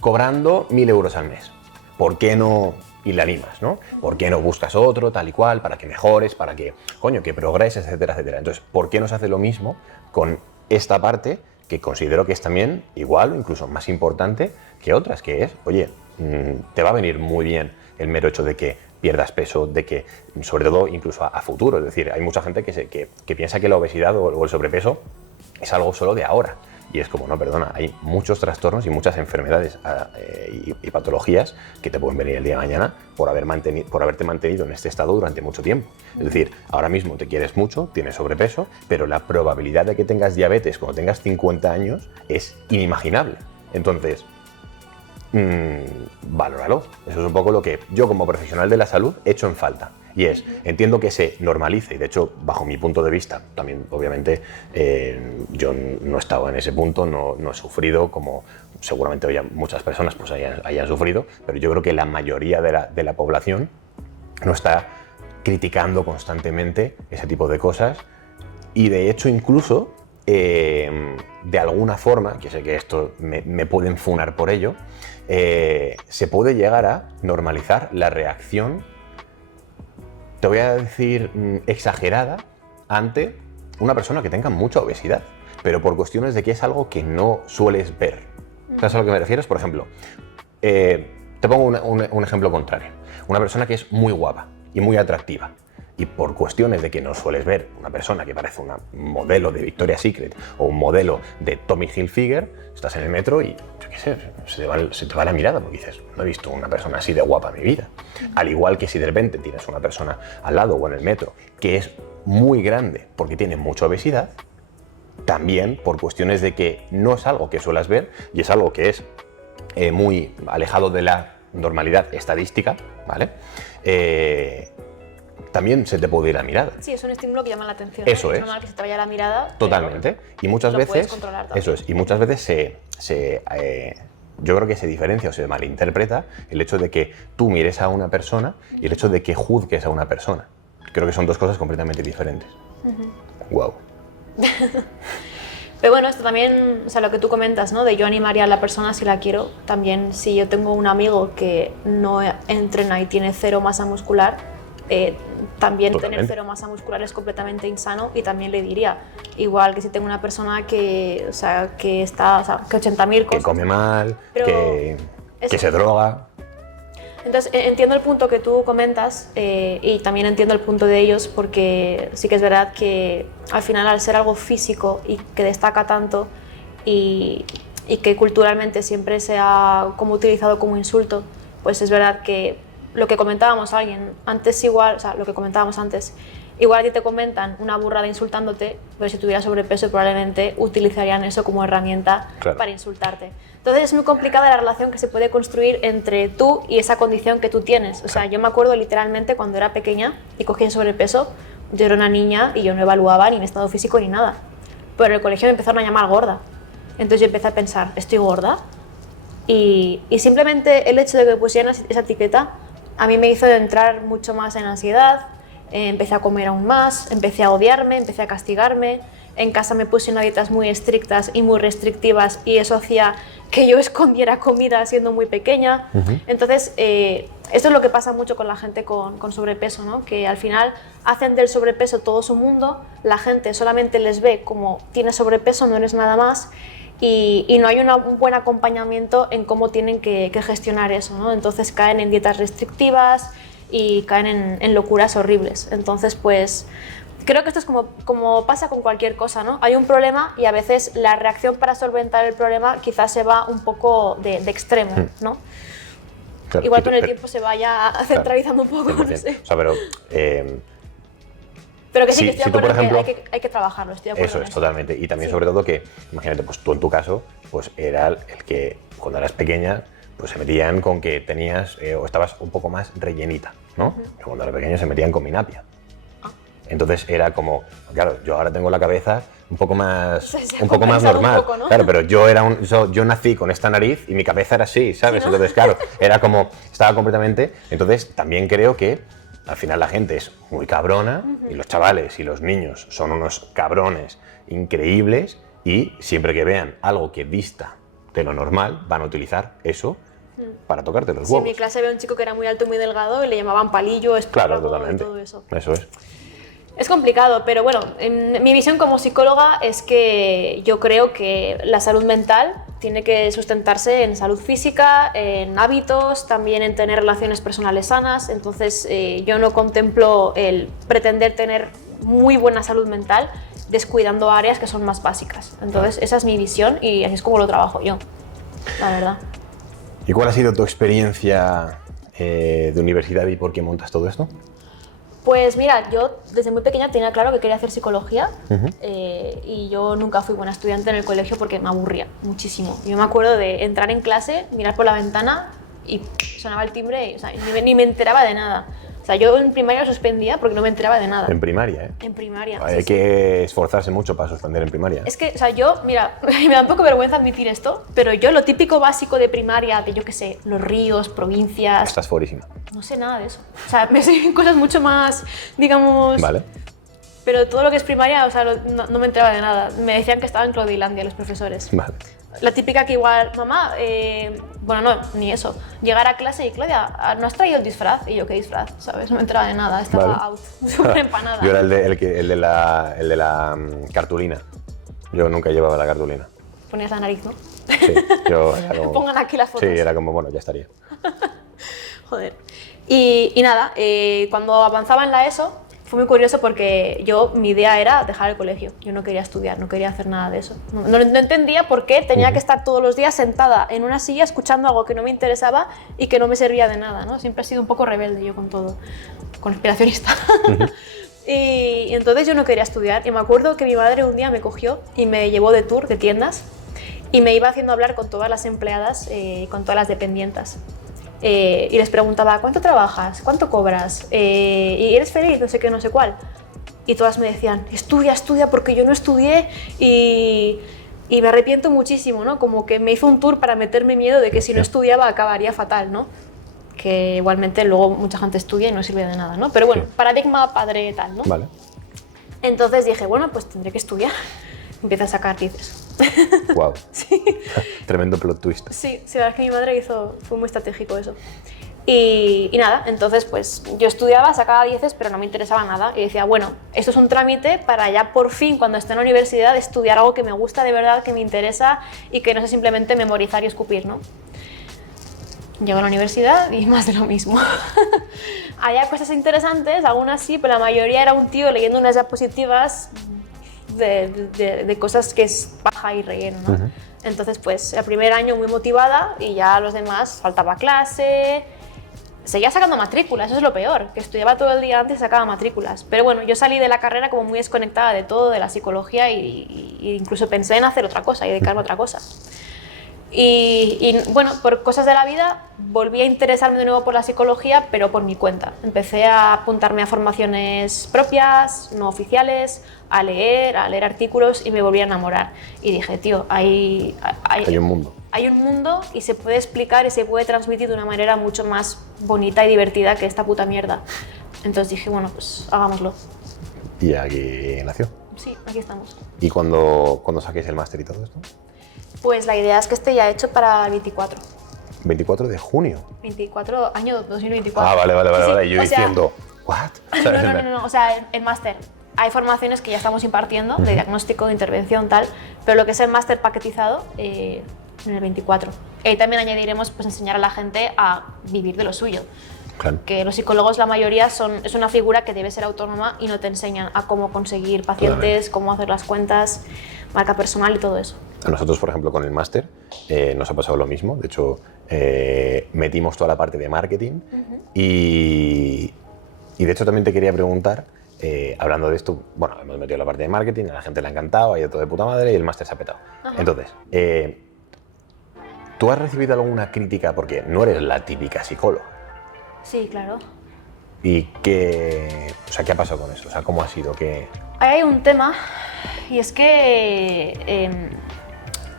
cobrando 1.000 euros al mes. ¿Por qué no? Y le animas, ¿no? ¿Por qué no buscas otro, tal y cual, para que mejores, para que, coño, que progreses, etcétera, etcétera? Entonces, ¿por qué no se hace lo mismo con esta parte que considero que es también igual o incluso más importante que otras, que es, oye, te va a venir muy bien el mero hecho de que pierdas peso, de que, sobre todo, incluso a futuro. Es decir, hay mucha gente que piensa que la obesidad o el sobrepeso es algo solo de ahora. Y es como, no, perdona, hay muchos trastornos y muchas enfermedades y patologías que te pueden venir el día de mañana por haberte mantenido en este estado durante mucho tiempo. Es decir, ahora mismo te quieres mucho, tienes sobrepeso, pero la probabilidad de que tengas diabetes cuando tengas 50 años es inimaginable. Entonces, valóralo. Eso es un poco lo que yo como profesional de la salud echo en falta. Y es, entiendo que se normalice, y de hecho, bajo mi punto de vista, también obviamente yo no he estado en ese punto, no he sufrido como seguramente hoy muchas personas pues hayan sufrido, pero yo creo que la mayoría de la población no está criticando constantemente ese tipo de cosas y de hecho incluso de alguna forma, que sé que esto me pueden funar por ello, se puede llegar a normalizar la reacción, te voy a decir exagerada, ante una persona que tenga mucha obesidad, pero por cuestiones de que es algo que no sueles ver. ¿Sabes a lo que me refieres? Por ejemplo, te pongo un ejemplo contrario. Una persona que es muy guapa y muy atractiva, y por cuestiones de que no sueles ver una persona que parece una modelo de Victoria's Secret o un modelo de Tommy Hilfiger, estás en el metro y, yo qué sé, se te va la mirada porque dices, no he visto una persona así de guapa en mi vida. Al igual que si de repente tienes una persona al lado o en el metro que es muy grande porque tiene mucha obesidad, también por cuestiones de que no es algo que suelas ver y es algo que es muy alejado de la normalidad estadística, ¿vale? También se te puede ir la mirada. Sí, es un estímulo que llama la atención. Eso es es. normal que se te vaya la mirada. Totalmente. Y muchas lo veces. puedes controlar también. Eso es. Y muchas veces yo creo que se diferencia o se malinterpreta el hecho de que tú mires a una persona y el hecho de que juzgues a una persona. Creo que son dos cosas completamente diferentes. Wow. Pero bueno, esto también, o sea, lo que tú comentas, ¿no? De yo animaría a la persona si la quiero. También si yo tengo un amigo que no entrena y tiene cero masa muscular, también Totalmente. tener cero masa muscular es completamente insano y también le diría, igual que si tengo una persona que, o sea, que está, o sea, que 80.000 cosas. Que come mal, Pero que se droga. Entonces, entiendo el punto que tú comentas y también entiendo el punto de ellos porque sí que es verdad que al final al ser algo físico y que destaca tanto y que culturalmente siempre se ha como utilizado como insulto, pues es verdad que lo que comentábamos igual a ti te comentan una burrada insultándote, pero si tuvieras sobrepeso probablemente utilizarían eso como herramienta para insultarte. Entonces es muy complicada la relación que se puede construir entre tú y esa condición que tú tienes. O sea, yo me acuerdo literalmente cuando era pequeña y cogí sobrepeso, yo era una niña y yo no evaluaba ni mi estado físico ni nada. Pero en el colegio me empezaron a llamar gorda. Entonces yo empecé a pensar, ¿estoy gorda? Y simplemente el hecho de que me pusieran esa etiqueta a mí me hizo entrar mucho más en ansiedad, empecé a comer aún más, empecé a odiarme, empecé a castigarme. En casa me puse unas dietas muy estrictas y muy restrictivas y eso hacía que yo escondiera comida siendo muy pequeña. Entonces, esto es lo que pasa mucho con la gente con sobrepeso, ¿no? Que al final hacen del sobrepeso todo su mundo, la gente solamente les ve como tienes sobrepeso, no eres nada más y no hay un buen acompañamiento en cómo tienen que gestionar eso, ¿no? Entonces caen en dietas restrictivas y caen en locuras horribles. Entonces, pues creo que esto es como pasa con cualquier cosa, ¿no? Hay un problema y a veces la reacción para solventar el problema quizás se va un poco de extremo, ¿no? Claro, igual con el tiempo se vaya centralizando un poco, 100%. no sé. O sea, pero Pero que sí, que si estoy tú, de por acuerdo ejemplo, que hay que trabajarlo, estoy de acuerdo eso en es, totalmente. Y también, sobre todo, que, imagínate, pues tú en tu caso, pues era el que cuando eras pequeña, pues se metían con que tenías o estabas un poco más rellenita, ¿no? Pero cuando era pequeño se metían con minapia. Entonces era como, claro, yo ahora tengo la cabeza un poco más, un poco más normal. Un poco, ¿no? Claro, pero yo nací con esta nariz y mi cabeza era así, ¿sabes? ¿Sí, no? Entonces, claro, era como, estaba completamente. Entonces, también creo que al final la gente es muy cabrona y los chavales y los niños son unos cabrones increíbles y siempre que vean algo que dista de lo normal, van a utilizar eso para tocarte los Sí, en huevos. mi clase veo un chico que era muy alto y muy delgado y le llamaban palillo, Claro, espárrago y totalmente. todo eso. Eso es. Es complicado, pero bueno, mi visión como psicóloga es que yo creo que la salud mental tiene que sustentarse en salud física, en hábitos, también en tener relaciones personales sanas. Entonces yo no contemplo el pretender tener muy buena salud mental descuidando áreas que son más básicas. Entonces esa es mi visión y así es como lo trabajo yo, la verdad. ¿Y cuál ha sido tu experiencia de universidad y por qué montas todo esto? Pues mira, yo desde muy pequeña tenía claro que quería hacer psicología y yo nunca fui buena estudiante en el colegio porque me aburría muchísimo. Yo me acuerdo de entrar en clase, mirar por la ventana y sonaba el timbre y, o sea, ni me enteraba de nada. O sea, yo en primaria suspendía porque no me enteraba de nada. En primaria, ¿eh? En primaria. Hay que esforzarse mucho para suspender en primaria. Es que, o sea, yo, mira, me da un poco vergüenza admitir esto, pero yo lo típico básico de primaria, de yo qué sé, los ríos, provincias... Estás fuerísima. No sé nada de eso. O sea, me sé cosas mucho más, digamos... Vale. Pero todo lo que es primaria, o sea, no me enteraba de nada. Me decían que estaba en Clodilandia los profesores. Vale. La típica que igual, mamá, bueno, no, ni eso. Llegar a clase y, Claudia, ¿no has traído el disfraz? Y yo, ¿qué disfraz? ¿Sabes? No me enteraba de nada, estaba Vale. out, súper empanada. Yo era el de la cartulina. Yo nunca llevaba la cartulina. Ponías la nariz, ¿no? Sí, yo era como... Pongan aquí las fotos. Sí, era como, bueno, ya estaría. Joder. Y nada, cuando avanzaba en la ESO, fue muy curioso porque mi idea era dejar el colegio. Yo no quería estudiar, no quería hacer nada de eso. No entendía por qué tenía que estar todos los días sentada en una silla escuchando algo que no me interesaba y que no me servía de nada, ¿no? Siempre he sido un poco rebelde yo con todo, conspiracionista. Y entonces yo no quería estudiar. Y me acuerdo que mi madre un día me cogió y me llevó de tour de tiendas y me iba haciendo hablar con todas las empleadas, con todas las dependientas. Y les preguntaba, ¿cuánto trabajas? ¿Cuánto cobras? ¿Y eres feliz? No sé qué, no sé cuál. Y todas me decían, estudia, estudia, porque yo no estudié y me arrepiento muchísimo, ¿no? Como que me hizo un tour para meterme miedo de que si no estudiaba acabaría fatal, ¿no? Que igualmente luego mucha gente estudia y no sirve de nada, ¿no? Pero bueno, paradigma padre tal, ¿no? Vale. Entonces dije, bueno, pues tendré que estudiar. Empiezo a sacar 10. Wow. Sí. Tremendo plot twist. Sí, la verdad es que mi madre fue muy estratégico eso. Y nada, entonces pues yo estudiaba, sacaba 10, pero no me interesaba nada. Y decía, bueno, esto es un trámite para ya por fin, cuando esté en la universidad, estudiar algo que me gusta de verdad, que me interesa y que no sea simplemente memorizar y escupir, ¿no? Llego a la universidad y más de lo mismo. Había cosas interesantes, algunas sí, pero la mayoría era un tío leyendo unas diapositivas de cosas que es paja y relleno, ¿no? Entonces, pues, el primer año muy motivada y ya los demás faltaba clase. Seguía sacando matrículas, eso es lo peor, que estudiaba todo el día antes y sacaba matrículas. Pero bueno, yo salí de la carrera como muy desconectada de todo, de la psicología y incluso pensé en hacer otra cosa y dedicarme a otra cosa. Y bueno, por cosas de la vida volví a interesarme de nuevo por la psicología, pero por mi cuenta. Empecé a apuntarme a formaciones propias, no oficiales, a leer artículos y me volví a enamorar. Y dije, tío, hay un mundo. Hay un mundo y se puede explicar y se puede transmitir de una manera mucho más bonita y divertida que esta puta mierda. Entonces dije, bueno, pues hagámoslo. Y aquí nació. Sí, aquí estamos. ¿Y cuando saquéis el máster y todo esto? Pues la idea es que esté ya hecho para el 24. 24 de junio. 24, año 2024. Ah, vale. Sí, Yo diciendo, ¿what? No, o sea, el máster. Hay formaciones que ya estamos impartiendo, de diagnóstico, de intervención, tal, pero lo que es el máster paquetizado, en el 24. Y también añadiremos pues, enseñar a la gente a vivir de lo suyo. Claro. Que los psicólogos, la mayoría, es una figura que debe ser autónoma y no te enseñan a cómo conseguir pacientes, cómo hacer las cuentas, marca personal y todo eso. A nosotros, por ejemplo, con el máster nos ha pasado lo mismo. De hecho, metimos toda la parte de marketing y de hecho también te quería preguntar, hablando de esto, bueno, hemos metido la parte de marketing, a la gente le ha encantado, ha ido todo de puta madre y el máster se ha petado. Entonces, ¿tú has recibido alguna crítica? Porque no eres la típica psicóloga. Sí, claro. ¿Y qué ha pasado con eso? O sea, ¿cómo ha sido? ¿Qué? Hay un tema y es que,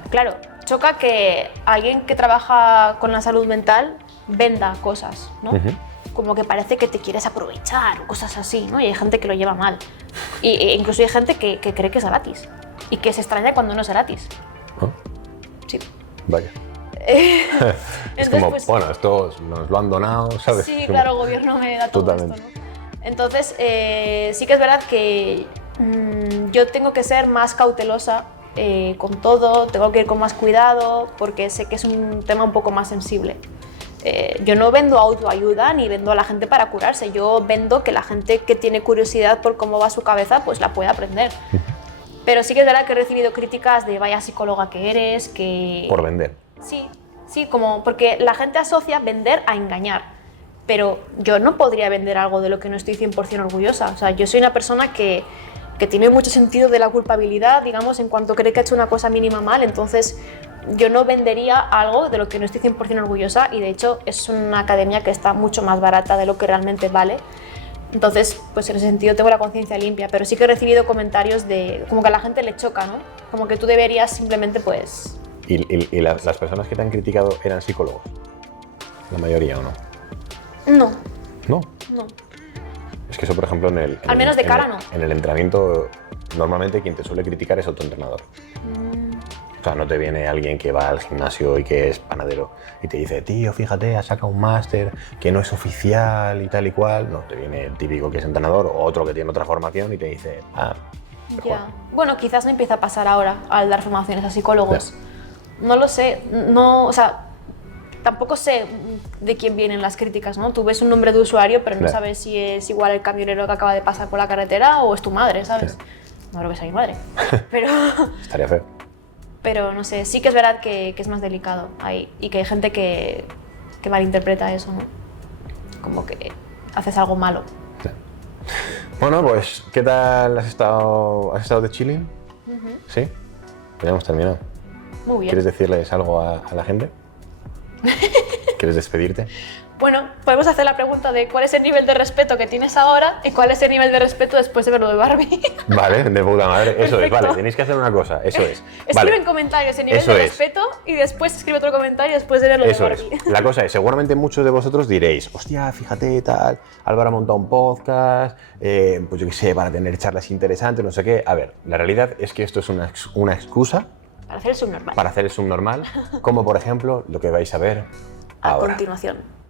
claro, choca que alguien que trabaja con la salud mental venda cosas, ¿no? Como que parece que te quieres aprovechar o cosas así, ¿no? Y hay gente que lo lleva mal. E incluso hay gente que cree que es gratis y que se extraña cuando no es gratis. ¿Oh? Sí. Vaya. Entonces, es como, pues, bueno, esto nos lo han donado, ¿sabes? Sí, claro, el gobierno me da todo esto, ¿no? Entonces, sí que es verdad que yo tengo que ser más cautelosa con todo, tengo que ir con más cuidado porque sé que es un tema un poco más sensible. Yo no vendo autoayuda ni vendo a la gente para curarse, yo vendo que la gente que tiene curiosidad por cómo va su cabeza pues la puede aprender. Pero sí que es verdad que he recibido críticas de vaya psicóloga que eres, que... Por vender. Sí, como porque la gente asocia vender a engañar, pero yo no podría vender algo de lo que no estoy 100% orgullosa. O sea, yo soy una persona que tiene mucho sentido de la culpabilidad, digamos, en cuanto cree que ha hecho una cosa mínima mal, entonces yo no vendería algo de lo que no estoy 100% orgullosa y de hecho es una academia que está mucho más barata de lo que realmente vale. Entonces, pues en ese sentido tengo la conciencia limpia, pero sí que he recibido comentarios de como que a la gente le choca, ¿no? Como que tú deberías simplemente pues... ¿Y las personas que te han criticado eran psicólogos? ¿La mayoría o no? No. ¿No? No. Es que eso, por ejemplo, al menos de cara no. En el entrenamiento, normalmente quien te suele criticar es autoentrenador. O sea, no te viene alguien que va al gimnasio y que es panadero y te dice, tío, fíjate, has sacado un máster que no es oficial y tal y cual. No, te viene el típico que es entrenador o otro que tiene otra formación y te dice, ya. Bueno, quizás no empieza a pasar ahora al dar formaciones a psicólogos. Ya. No lo sé, no, o sea, tampoco sé de quién vienen las críticas, ¿no? Tú ves un nombre de usuario, pero no sabes si es igual el camionero que acaba de pasar por la carretera o es tu madre, ¿sabes? No creo que sea mi madre, pero... Estaría feo. Pero no sé, sí que es verdad que es más delicado ahí y que hay gente que malinterpreta eso, ¿no? Como que haces algo malo. Sí. Bueno, pues, ¿qué tal has estado? ¿Has estado de chilling? ¿Sí? Pues ya hemos terminado. Muy bien. ¿Quieres decirles algo a la gente? ¿Quieres despedirte? Bueno, podemos hacer la pregunta de cuál es el nivel de respeto que tienes ahora y cuál es el nivel de respeto después de ver lo de Barbie. Vale, de puta madre. Eso es, Perfecto. vale, tenéis que hacer una cosa, eso es. Escribe Vale. en comentarios el nivel Eso de es. respeto y después escribe otro comentario después de ver lo Eso de es. Barbie. La cosa es, seguramente muchos de vosotros diréis, hostia, fíjate, tal, Álvaro ha montado un podcast, pues yo qué sé, para tener charlas interesantes, no sé qué. A ver, la realidad es que esto es una excusa Para hacer el subnormal. para hacer el subnormal, como por ejemplo lo que vais a ver A ahora. continuación.